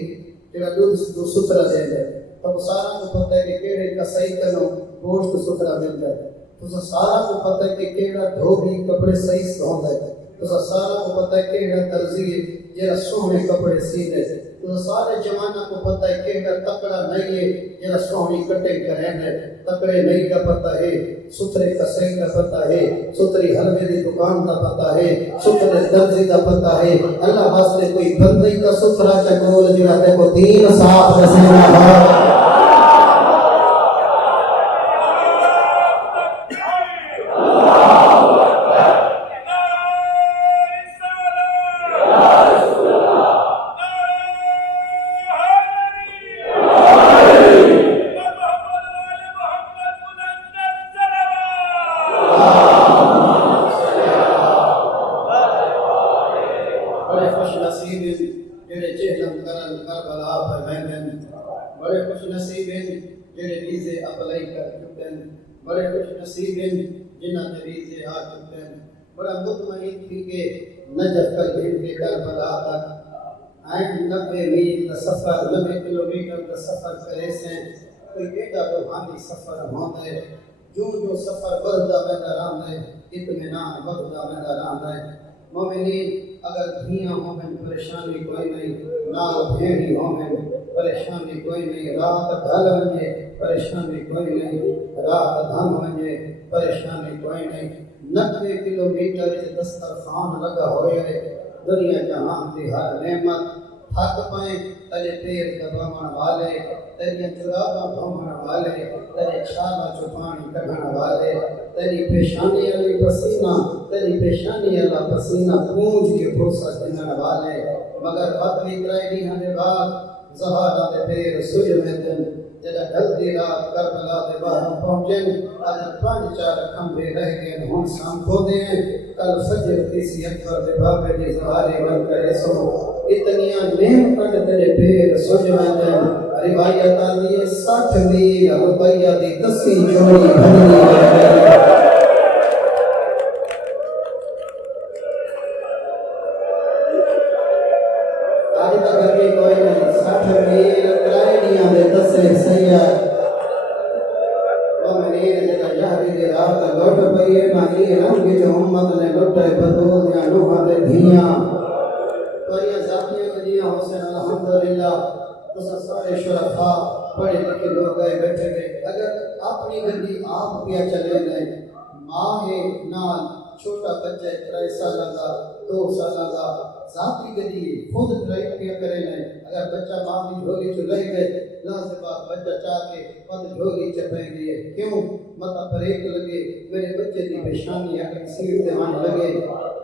کیڑا دودھ ستھرا دے ہے تو سارا کو پتہ ہے کہ کیڑے کسائی کنو گوشت ستھرا ملتا ہے تو سارا کو پتہ ہے کہ کیڑا دھوبی کپڑے صحیح دھوندا ہے تو سارا کو پتہ ہے کیڑا درزی ہے جڑا سونے کپڑے سیندے تو سارے جواناں کو پتہ ہے کیڑا تکڑا نہیں ہے جڑا سونی کٹنگ کرے تکڑے نہیں کا پتہ ہے ستھرے کسائی کا پتہ ہے ستھری حلوے دی دکان کا پتہ ہے ستھرے درزی کا پتہ ہے اللہ واسطے کوئی بندے کا ستھرا چگول جڑا تے کو دین صاف رسینا ہو بڑے خوش نصیب ہیں جنہاں نے ریزے آ چکے ہیں بڑا مطمئن تھی کہ نجف کر دین کے کربلا تک آئین 90 میل کا سفر 90 کلومیٹر کا سفر کرے سے کوئی ایڈا روحانی سفر ہوتا ہے جو سفر بڑھتا میدان ہے اطمینان بڑھتا میدان ہے مومنین اگر دھیاں ہومن پریشانی کوئی نہیں نال بھیڑی ہومن پریشانی کوئی نہیں رات ڈھل ونجے پریشانی کوئی نہیں رات دھم ونجے پریشانی کوئی نہیں 90 کلومیٹر دسترخوان لگا ہوئے ہے دنیا جہاں کی ہر نعمت تھک پائیں تیرے پیر دباون والے تیری جراباں دھومن والے تیرے چھالا چھپانی کڈھن والے تیری پیشانی علی پسینہ تیری پیشانی علی پسینہ پونج کے بھوسا جنن والے مگر فتوی ترائی دی ہمیں بعد زہارہ دے پیر سج میں دن جدہ ڈھلتی رات کربلا دے باہر پہنچن اگر 5-4 کھمبے رہ گئے ہون سام کھو دیں کل فجر کسی اکبر دے بابے دی زہاری بن کرے سو اتنیاں نعمت تیرے پیر سج میں دن روایت آدھی 60 میل روپیہ دی 10 جوڑی بھنی ہے پڑھے لکھے لوگ گئے بیٹھے گئے اگر اپنی گھڑی آپ پیا چلے گئے ماں ہے نال چھوٹا بچہ 3 سالہ کا 2 سالہ کا ذاتی گھڑی خود ڈرائیو پیا کرے گئے اگر بچہ ماں کی جھولی چ لے گئے لازم بچہ چاہ کے پد جھولی چپیں گے کیوں مطلب بریک لگے میرے بچے کی پیشانی اگر سیٹ تے آنے لگے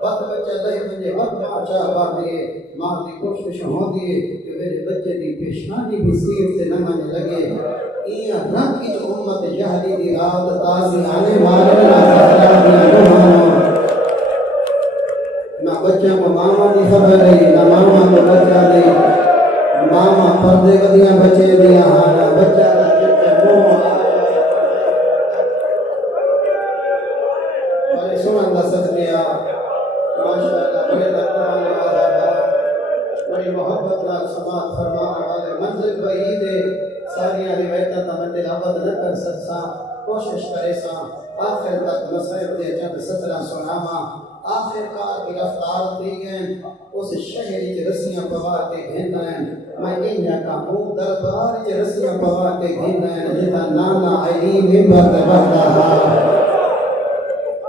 وقت بچہ لے مجھے وقت ماں چاہ بار دیے ماں کی کوشش ہوتی ہے کہ میرے بچے کی پیشانی بھی سیٹ سے نہ آنے لگے یہ رب کی جو امت یہدی دی رات تازی آنے والے نہ بچہ کو ماما دی خبر ہے نہ ماما کو بچہ دے ماما پردے کدیاں بچے دیا ہاں بچہ دا چچا منہ بڑے سنن دا صدقہ ماشاءاللہ بڑے لگتا بڑی محبت نال سماعت فرمانے والے منزل بعید ہے ساری روایتاں تا میں تلاوت نہ کر سکساں کوشش کرے ساں آخر تک مصائب دے چند سطراں سناواں آخر کار کی رفتار دی گئے اس شہری کی رسیاں پوا کے گھندا ہیں میں انہاں کا منہ دربار کی رسیاں پوا کے گھندا ہیں جتا نانا علی ممبر تے بہدا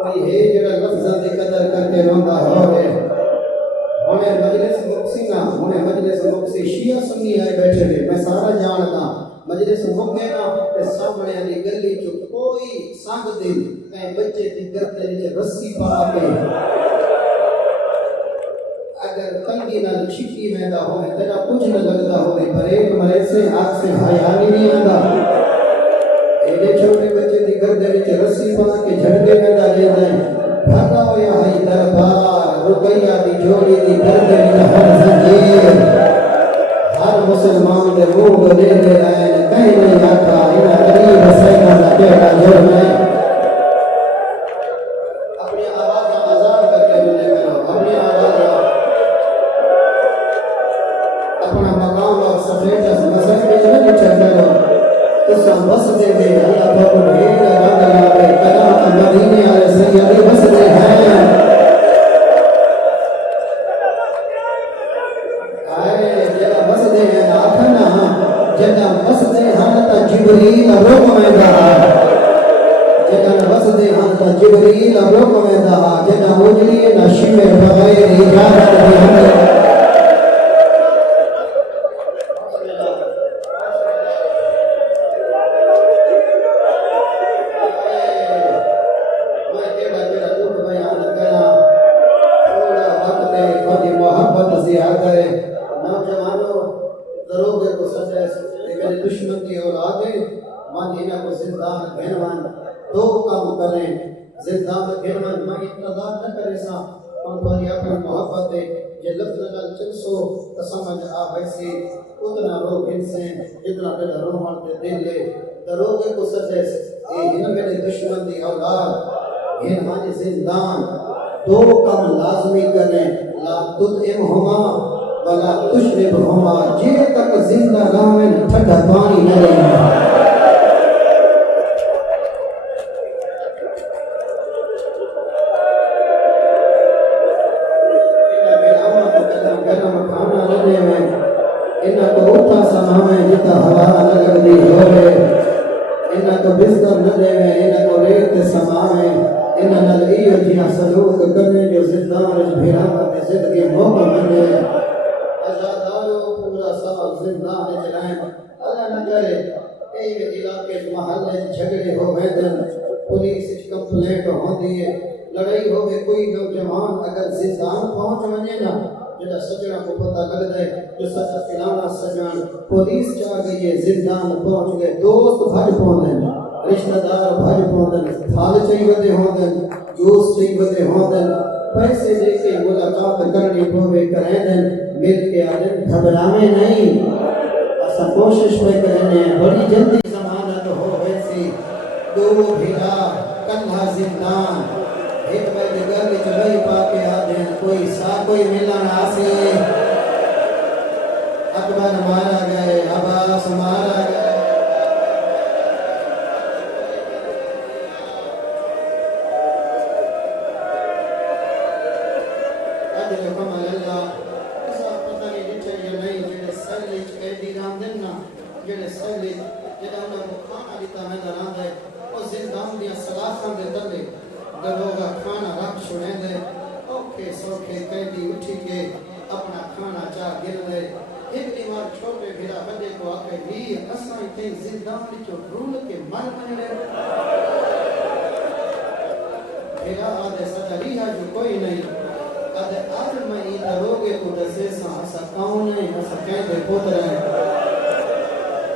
کوئی ہے جڑا لفظاں دی قدر کر کے روندا ہوے ہمیں مجلس مقسی نہ ہمیں مجلس مقسی شیعہ سنی آئے بیٹھے نے میں سارا جانتا مجلس مقے نہ تے سامنے علی گلی چ کوئی سنگ دل اے بچے دی گردن وچ رسی پا کے اگر تنگی نہ چھکی ویندا ہوے تیرا کچھ نہ لگدا ہوے پر ایک مرے سے ہاتھ سے حیا نہیں آندا ایڈے چھوٹے بچے دی گردن وچ رسی پا کے جھٹکے ویندا جے بھاگا ہویا ہے دربار رقیہ دی جوڑی دی گردن وچ ہر زنجیر ہر مسلمان دے منہ دے دے رہے کہیں نہیں آکھا انہاں غریب حسیناں دا کیڑا جرم ہے اپنی آواز آزاد کر کے بولے کرو اپنی آواز اپنا مقام اور سٹیٹس مسئلے میں نہیں چل کرو تسا بس دے دے اللہ پاک نے رضا کے کلام مدینے والے سیدی بس دے ہیں آئے جڑا بس دے ہیں آکھنا جڑا بس دے ہن تا جبریل روک ویندا جڑا بس دے ہن تا جبریل روک ویندا جڑا اجڑی نہ شمع بغیر اجازت دے ہن زندان گھرمن میں انتظار نہ کرے سا ان پر اپنی محبت یہ لفظ نال چلسو تو سمجھ آ ویسی اتنا رو ان سے جتنا دل روحان دے دل لے دروگے کو سجے اے ہن میرے دشمن دی اولاد ان ہاں زندان دو کام لازمی کریں لا تطعمہما ولا تشربہما جے تک زندہ راہیں ٹھنڈا پانی نہ رہے لڑائی ہوگی کوئی نوجوان اگر زندان پہنچ ونے نا جڑا سجنا کو پتہ لگ جائے جو سچ فلانا سجان پولیس چاہ گئی ہے زندان پہنچ گئے دوست بھج پوندن رشتہ دار بھج پوندن تھال چاہیے ودے ہوندن جوس چاہیے ودے ہوندن پیسے دے کے ملاقات کرنی پوے کریں دن مل کے آدن گھبراویں نہیں اسا کوشش پہ کرنے بڑی جلدی ضمانت ہو ویسی دو بھیڑا کندھا زندان ایک بھائی گھر میں چبئی پا کے آدھیں کوئی سا کوئی ملن آسی اکبر مارا گئے عباس مارا گئے اجر کمال اللہ اسا پتہ نہیں دیچے یا نہیں جڑے سلیج قیدی رام دینا جڑے سلیج جڑے انہوں کو کھانا دیتا میں دران دے اور زندان دیا سلاخان دے دلے دلوگا کھانا رکھ چھوڑیں دے اوکے سوکے قیدی اٹھی کے اپنا کھانا چاہ گر لے ایک دیوار چھوٹے بھیرا بڑے کو آکے بھی اساں تے زندان چو رول کے مر بن لے بھیرا آدھے سجا جو کوئی نہیں آدھے آدھے میں ای دروگے کو دسے سا اسا کون نہیں اسا کہیں دے پوتر ہے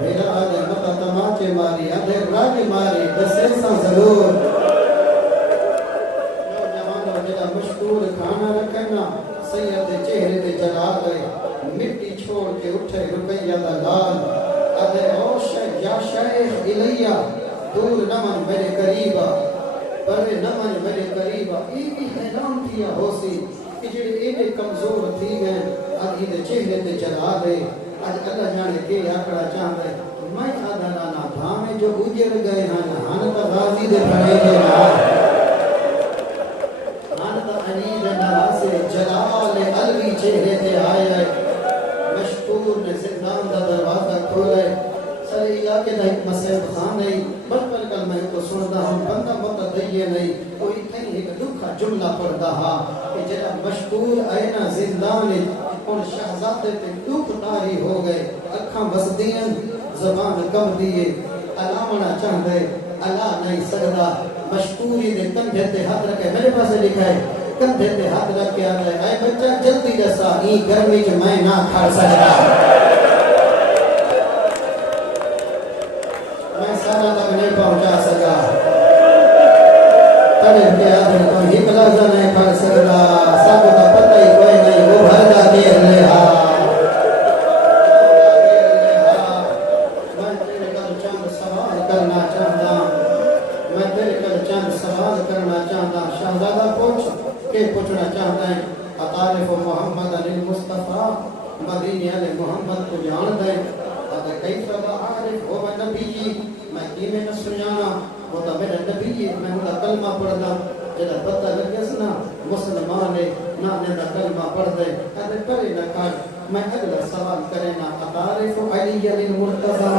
بھیرا آدھے مطا تماچے ماری آدھے راگی ماری دسے سا ضرور مشکور کھانا رکھنا سید چہرے تے جلا گئے مٹی چھوڑ کے اٹھے رقیہ دا لال ادھے او شیخ یا شیخ الیہ دور نمن میرے قریبا پر نمن میرے قریبا ایک ہی حیران کیا ہو سی کہ جڑے ایک کمزور تھی گئے ادھی دے چہرے تے جلا گئے آج اللہ جانے کے آکڑا چاہتے میں آدھا لانا بھامے جو اجر گئے ہاں تا غازی دے بھنے دے رہا جلال علوی چہرے تے آئے مشکور نے زندان دا دروازہ کھولے سر علاقے دا ایک مسئل خان نہیں بلکل کل میں تو سنتا ہم بندہ متدیہ نہیں کوئی تھے ایک دکھا جملہ پڑھدا ہا کہ جڑا مشغول ہے نا زندان اور شہزادے تے دکھ طاری ہو گئے اکھاں بسدیاں زبان کم دیے علامنا چاہدے اللہ نہیں سکدا مشکوری دے کندھے تے ہاتھ رکھے میرے پاس لکھا ہے کندھے تے ہاتھ رکھ کے آ گئے اے بچہ جلدی دسا ای گرمی چ میں نہ کھڑ سکدا میں سارا تک نہیں پہنچا سکا تڑے کے آدھر تو ہی لفظ نہیں پڑھ سکدا سب کا پتہ ہی کوئی نہیں وہ بھردا دیر لہا میں تیرے کل چند سوال کرنا چاہتا میں تیرے کل چند سوال کرنا چاہتا شہزادہ پوچھ کہ پوچھنا چاہتا ہے اتعارف محمد علی مصطفیٰ مدینہ علی محمد کو جان دے اگر کیف لا عارف ہو میں نبی میں کیویں نہ سنانا وہ تو میرا نبی ہے میں انہاں کلمہ پڑھدا جڑا پتہ لگے نا مسلمان ہے نہ دا کلمہ پڑھ دے اگر کرے نہ کھڑ میں اگلا سوال کرے نا اتعارف علی المرتضی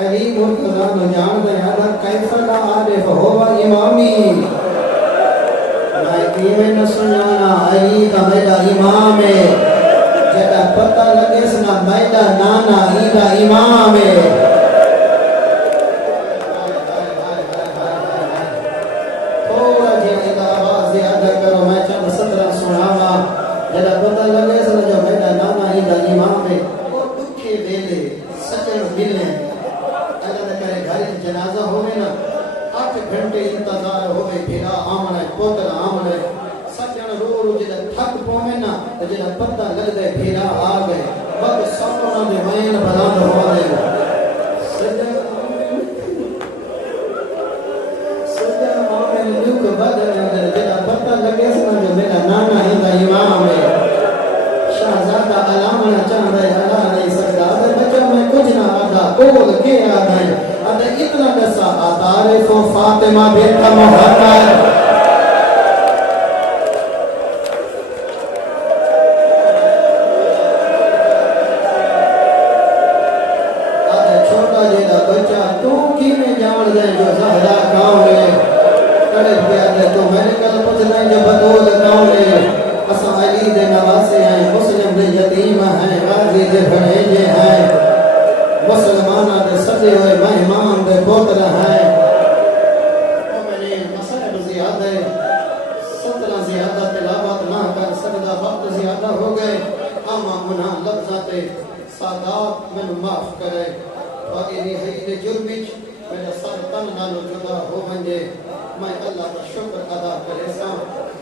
علی مرتضی نو جان دے اگر کیف لا عارف ہو امامی میں کیویں نہ سنانا علی دا میرا امام ہے جڑا پتہ لگے نا میرا نانا ہی دا امام ہے تھوڑا جی آواز زیادہ کرو میں چند سطر سناوا جڑا پتہ لگے نا جو میرا نانا ہی دا امام ہے وہ دکھے ویلے سچن ملے اللہ نے کرے گھر جنازہ ہوئے نا 8 گھنٹے انتظار ہوئے پھرا آمنے پوتر آمنے سچن رو رو جدہ تھک پومے نا جدہ پتہ لگ دے پھرا آ گئے وقت سپنا میں وین بلند ہو دے سجن آمن لوگ بدل دے جدہ پتہ لگے سنا جو میرا نانا ہی دا امام ہے شہزادہ علامنا چاہ رہے اللہ نہیں سکتا اگر بچہ میں کچھ نہ آدھا کول کے آدھا ہے اگر اتنا دسا اتعارف فاطمہ بنت محمد چھوٹا جیدہ بچہ تو کی میں جان دے جو زہرا کاؤں ہے کڑے پیا دے تو میں نے کل پچھ دیں جو بدول کاؤں ہے اسا علی دے نواسے ہیں مسلم دے یتیم ہیں غازی دے بھڑیجے ہیں مسلمانہ دے سجے ہوئے مہمان دے پوتر ہیں مومنین مسائب زیادہ سترہ زیادہ تلاوت نہ کر سکتا وقت زیادہ ہو گئے اما منہ لفظات سادات میں معاف کرے وغیری حید جرمچ میرا سر تن نالو جدا ہو بنجے میں اللہ کا شکر ادا کرے سا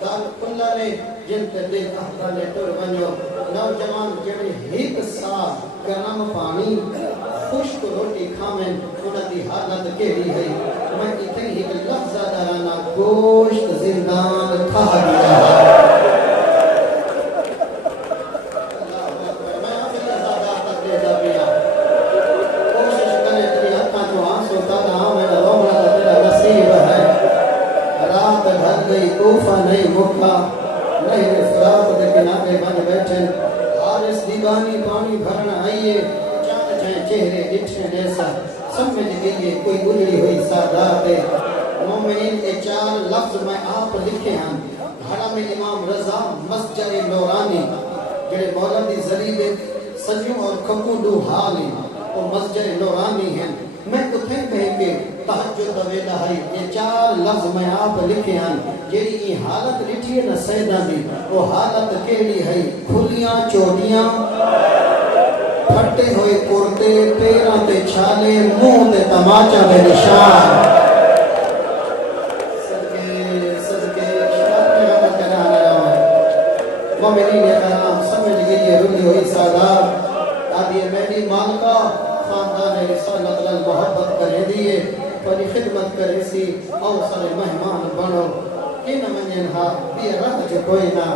دال کھلا نے جن کے دل احتالے ٹر بنو نوجوان جڑے ہیت سال گرم پانی خشک روٹی کھامیں انہاں دی حالت کیڑی ہے میں اتنے ہی لفظہ دارانا گوشت زندان کھا گیا کوفہ نہیں مکہ نہیں افراد دے کنارے بن بیٹھے حارس دیوانی پانی بھرنا آئیے چاند جائیں چہرے ڈٹھے جیسا سمجھ گئیے کوئی گزری ہوئی سادات ہے مومنین کے 4 لفظ میں آپ لکھے ہیں حرم امام رضا مسجد نورانی جڑے مولا دی ذریب سجوں اور کھکوں دو حالی وہ مسجد نورانی ہیں میں کتھیں کہیں کہ تحجد ویلا ہے یہ 4 لفظ میں آپ لکھے ہیں جیڑی یہ حالت لٹھی ہے نا سیدہ دی وہ حالت کیڑی ہے کھلیاں چوڑیاں پھٹے ہوئے کرتے پیران تے چھالے منہ تے تماچا بے نشان صدقے شکر میں ہم کرنا رہا ہوں مومنین اکرام سمجھ گئی رلی ہوئی سادات آدھی میری مالکہ خاندان رسالت محبت کرے دیئے پری خدمت کرے سی اوصل مہمان بنو کی نہ منین ہا بھی رہ جو کوئی نہ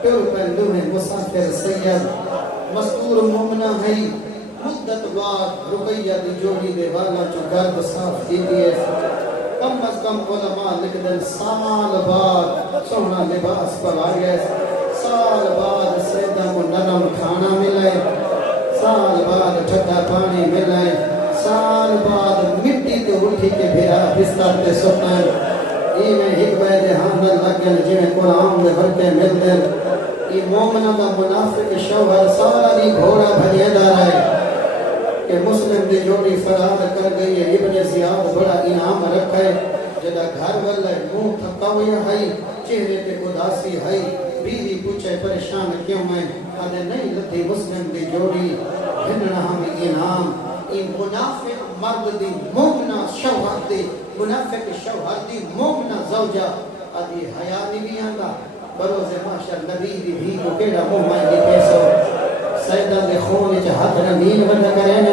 پیو پندو ہے مسافر سید مذکور مومنہ ہے مدت بعد رقیہ دی جوڑی دے والا جو گرد صاف دی دیئے کم از کم علماء لکھ دن سال بعد سونا لباس پر آئے سال بعد سیدہ کو نرم کھانا ملے سال بعد ٹھٹا پانی ملے سال بعد مٹی تو اٹھی کے بھیرا بستر تے سوتن میں حکمہ دہان لگن جنہیں قرآن دے برکے مل دن ای مومنہ دا منافق شوہر ساری گھوڑا بھجے دا رہے کہ مسلم دی جوڑی فراد کر گئی ہے ابن زیاد بڑا انعام رکھے جدا گھر والے منہ تھکاوی ہے چہرے پہ اداسی ہے بیوی پوچھے پریشان کیوں میں آدھے نہیں لدھی مسلم دی جوڑی ہننا ہمیں انعام این منافق مرد دی مومنہ شوہر دی منافق شوہر دی مومنہ زوجہ آدھی حیاء بھی آنگا بروز معاشر نبی دی بھی کو کیڑا مومن دی پیسو سیدہ دے خون چا حق رمین بندہ کرنے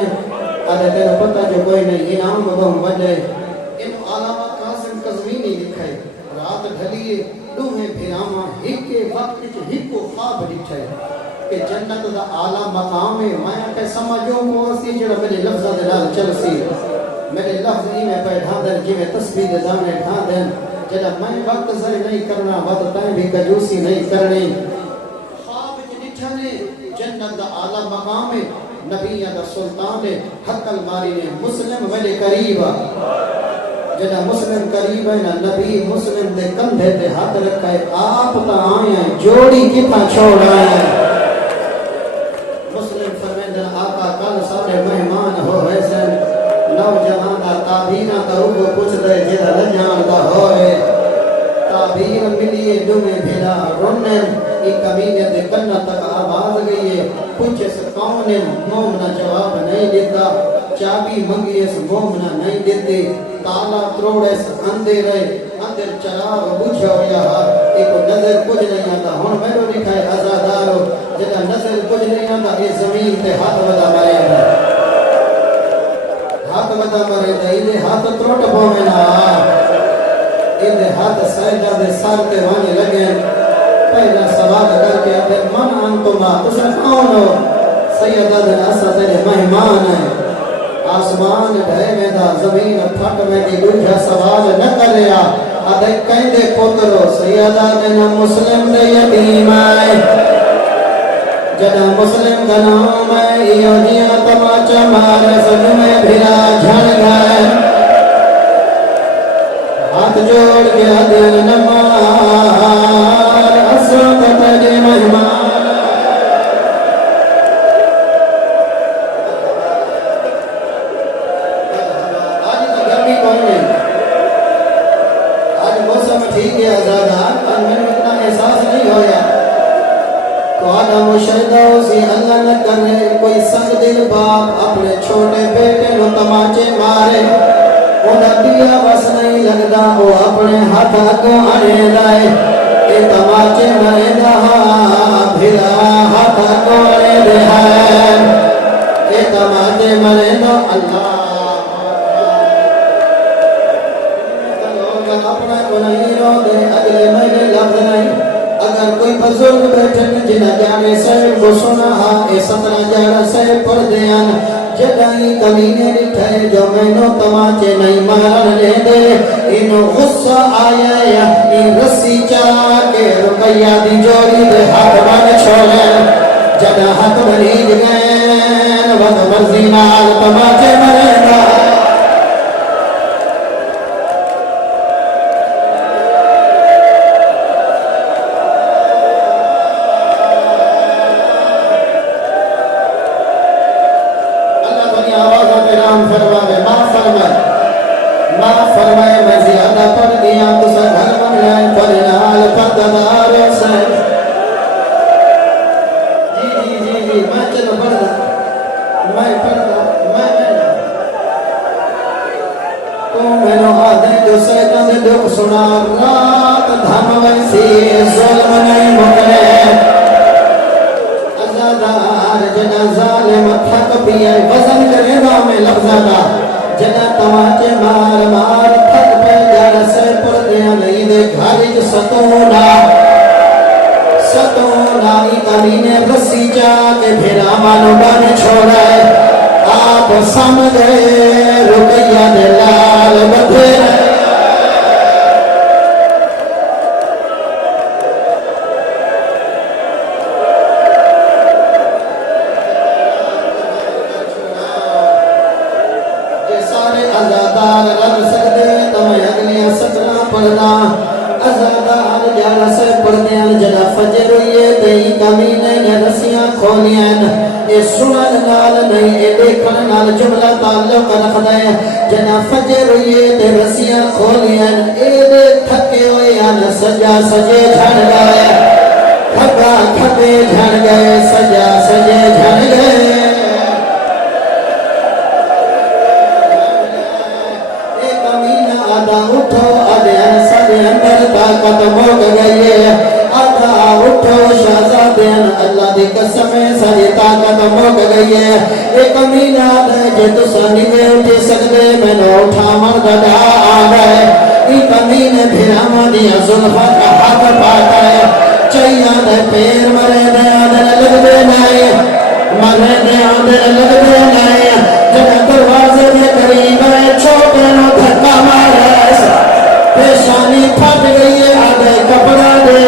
آدھے تیرے پتہ جو کوئی نہیں انعام بہم بندے انہوں علامہ قاسم قزوینی لکھے رات ڈھلیے دوہیں بھیراما ہکے وقت چا ہکو خواب لکھے کہ جنت دا اعلیٰ مقام ہے میں کہ سمجھوں کو اسی جڑا میرے لفظہ دے نال چل سی میرے لفظ ہی میں پیدا دن جی میں تسبیح دے دانے ڈھا دن جڑا میں وقت ضائع نہیں کرنا وقت تائیں بھی کجوسی نہیں کرنی خواب جنٹھنے جنت دا اعلیٰ مقام ہے نبی دا سلطان ہے حق الماری نے مسلم میرے قریب جڑا مسلم قریب ہے نا نبی مسلم دے کندھے تے ہاتھ رکھا ہے آپ تا آئے ہیں جوڑی کتنا چھوڑ آئے ہیں مسلم فرمیندن آقا کل سارے مہمان ہو ویسے نوجوان دا تابینہ تروگو پوچھ دے جدہ لجان دا ہوئے تابیر ملیے دمیں بھیلا رنن ایک کمینے دے کنہ تک آواز گئی ہے پوچھے سے کونن مومنہ جواب نہیں دیتا چابی منگیے سے مومنہ نہیں دیتے تالا تروڑے سے اندے رہے اندر چراغ بجھو یہاں ایک نظر کچھ نہیں آتا ہون میں رو لکھائے ازادارو جدہ نظر کچھ نہیں آتا یہ زمین تے ہاتھ ودا مرے گا ہاتھ ودا مرے گا یہ ہاتھ تروٹ پومنا یہ ہاتھ سیدہ دے سار تے وانی لگے پہلا سوال کر کے اپنے من انتما تسا کون ہو سیدہ دے اسا تیرے مہمان ہیں آسمان ڈھے میں دا زمین پھٹ میں دی دوجہ سوال نہ کر رہا آدھے کہیں دے پترو سیدہ دینا مسلم دے یتیم آئے جنا مسلم دا نام ہے ایو جیاں تماچا مارے سنو میں بھلا جھڑ گئے ہاتھ جوڑ کے دل نمار اسرد تجھے مہمان ٹھیک ہے آزادار اور میں اتنا احساس نہیں ہویا تو آدم و شہدہ سے اللہ نہ کرے کوئی سنگ دل باپ اپنے چھوٹے بیٹے نو تماچے مارے انہا دیا بس نہیں لگتا وہ اپنے ہاتھ کو آنے لائے اے تماچے مرے دہا بھلا ہاتھ کو آنے دے ہے اے تماچے مرے دو اللہ اپنا کو نہیں رو دے اگلے میرے لفظ نہیں اگر کوئی بزرگ بیٹھن جنہ جانے سے وہ سنا اے 17 سے پڑھ دیان جگہی کمینے لکھے جو میں نو تماچے نہیں مارن لے دے انو غصہ آیا یا این رسی چاہ کے رقیہ دی جوڑی دے ہاتھ بان چھوڑے جنہ ہاتھ مریج گئے وقت مرضی نال تماچے مرے گا فرمائے میں زیادہ پڑھ دیا تو سر گھر منگلائیں پرنال پرددار سے جی میں چلو پڑھ دا میں پڑھ دا میں تو میں نو آدھے جو سیدہ دے دکھ سنا رات دھم ویسی ظلم نہیں مکلے ازادار جنا ظالم تھک پیئے وزن کرے دا میں لفظہ دا جنا تماچے مار مار تھک پہ جڑ سے پر دیا نہیں دے گھاری جو ستونا ای کمینے رسی جا کے بھیرا مانو بانے چھوڑا ہے آپ سمجھے رقیہ دے لال بدھے سارے ازادار رب سکدے تمہیں اگلیاں سکرہ پڑھنا یا سے پردیاں جنا فجر ہوئیے تئی کمینے نے رسیاں کھولیاں اے سنن نال نہیں اے دیکھن نال جملہ تعلق رکھدا ہے جنا فجر ہوئیے تے رسیاں کھولیاں اے دے تھکے ہوئے ان سجا سجے جھڑ گئے تھکا تھکے جھڑ گئے سجا سجے جھڑ گئے اے کمینہ آدھا اٹھو آدھیان سارے اندر طاقت موک گئی ہے آدھا اٹھو شہزادیان اللہ دی قسم ساری طاقت موک گئی ہے ایک کمینہ آدھا جے تو سانی میں اٹھے سکتے میں نے اٹھا مرد دا آدھا ہے ایک کمینہ بھرامہ دیا ظلفہ کا حق پاتا ہے چاہیے آدھے پیر مرے دے آدھے لگ دے نائے مرے دے آدھے لگ دے نائے جگہ دروازے دے قریب ہے چھوٹے نو دھکا مارے پیشانی پھٹ گئی ہے آدھے کپڑا دے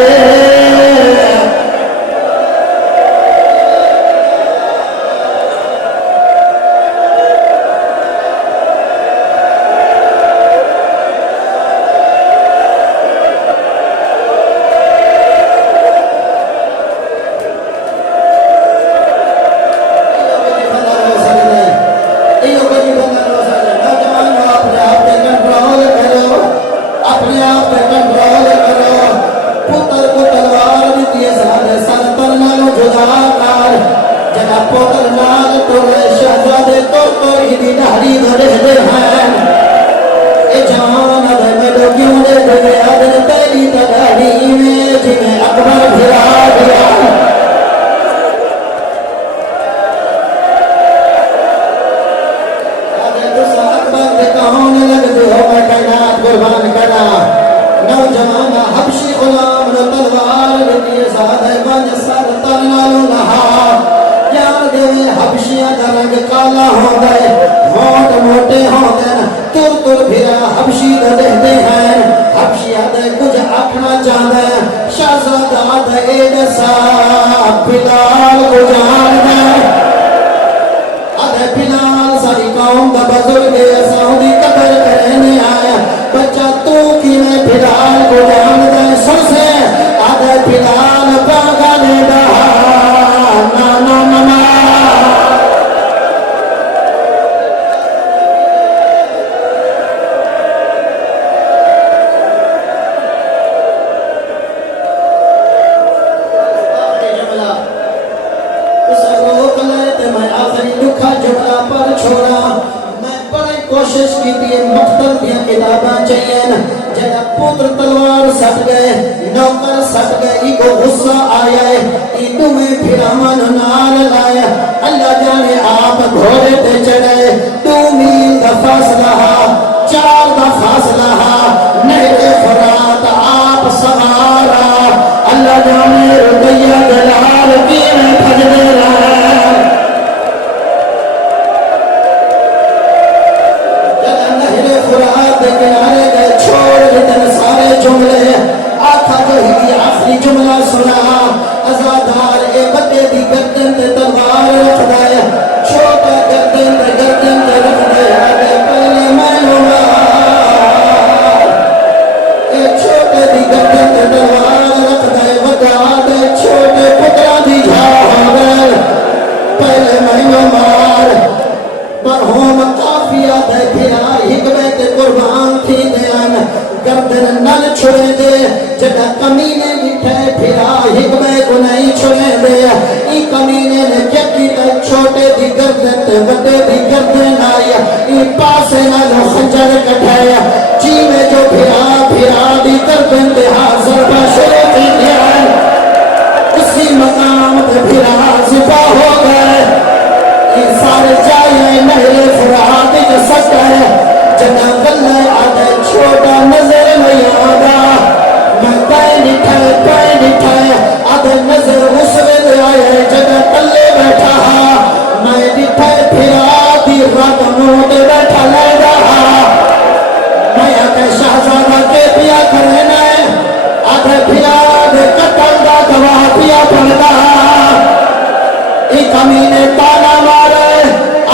کمینے تانا مارے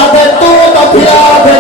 آدھے تو پھرا دے